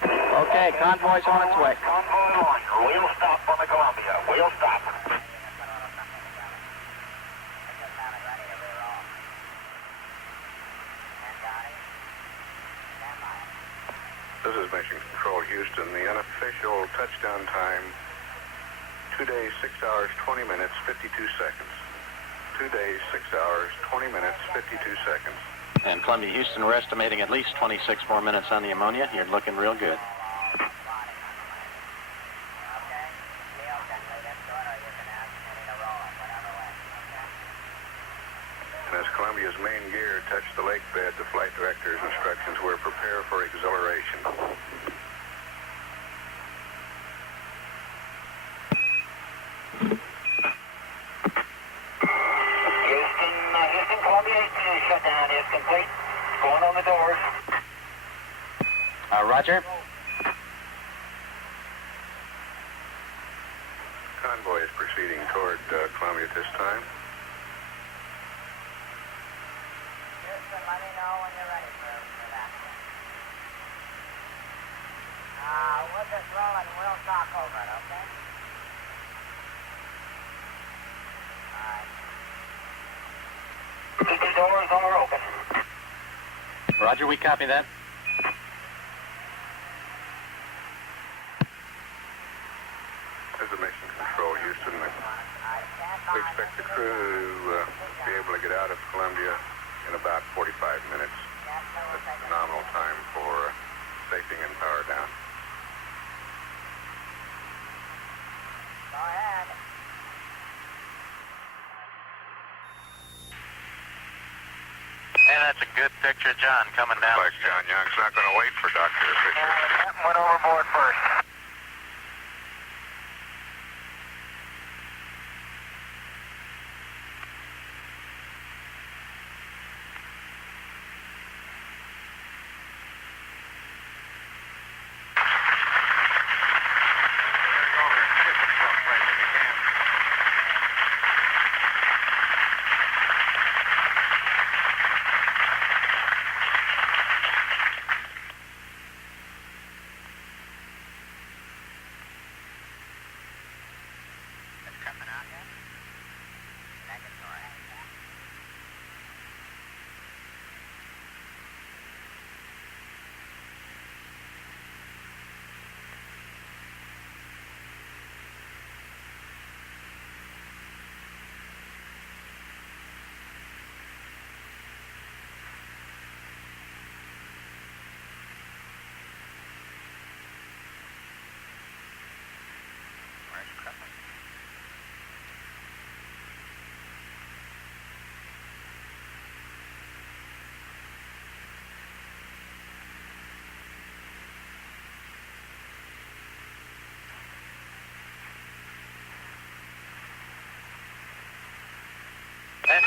Okay, convoy's on its way. Convoy on. We'll stop on the Columbia. We'll stop. This is Mission Control, Houston. The unofficial touchdown time, 2 days, 6 hours, 20 minutes, 52 seconds. 2 days, 6 hours, 20 minutes, 52 seconds. And Columbia, Houston, we're estimating at least 26 more minutes on the ammonia. You're looking real good. And as Columbia's main gear touched the lake bed, the flight director's instructions were prepare for acceleration. Houston, Columbia, shutdown is complete. Going on the doors. Roger. Convoy is proceeding toward Columbia at this time. Houston, let me know when you're ready for that. We'll just roll it and we'll talk over it, okay? All right. The doors are open. Roger, we copy that. This is Mission Control, Houston. We expect the crew to be able to get out of Columbia in about 45 minutes. That's a phenomenal time for safety and power down. Go ahead. Hey, that's a good picture, John, coming down. Like John Young's not going to wait for Dr. Fisher. Captain went overboard first.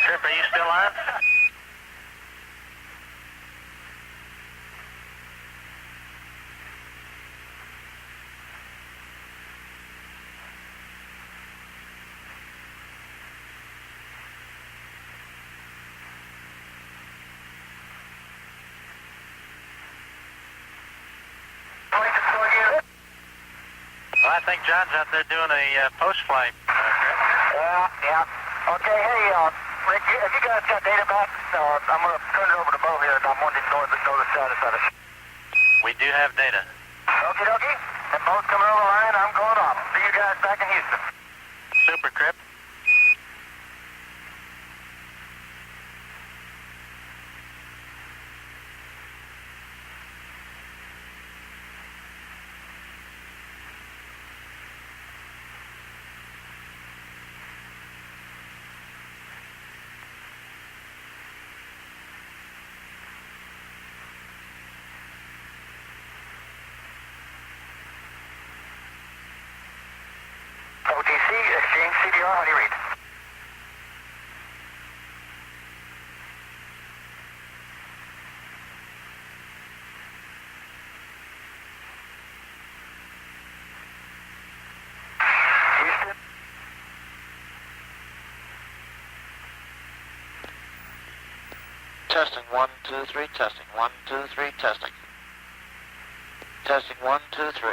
Trip, are you still on? Well, I think John's out there doing a post-flight. Yeah. Okay, hey, Rick, have you guys got data back? I'm going to turn it over to Bo here, and I'm wanting to know the status of it. We do have data. Okie dokie. If Bo's coming over the line, I'm going off. See you guys back in Houston. Super, Cripp. OTC, exchange CDR, how do you read? Houston? Testing 1, 2, 3, testing 1, 2, 3, testing. Testing 1, 2, 3.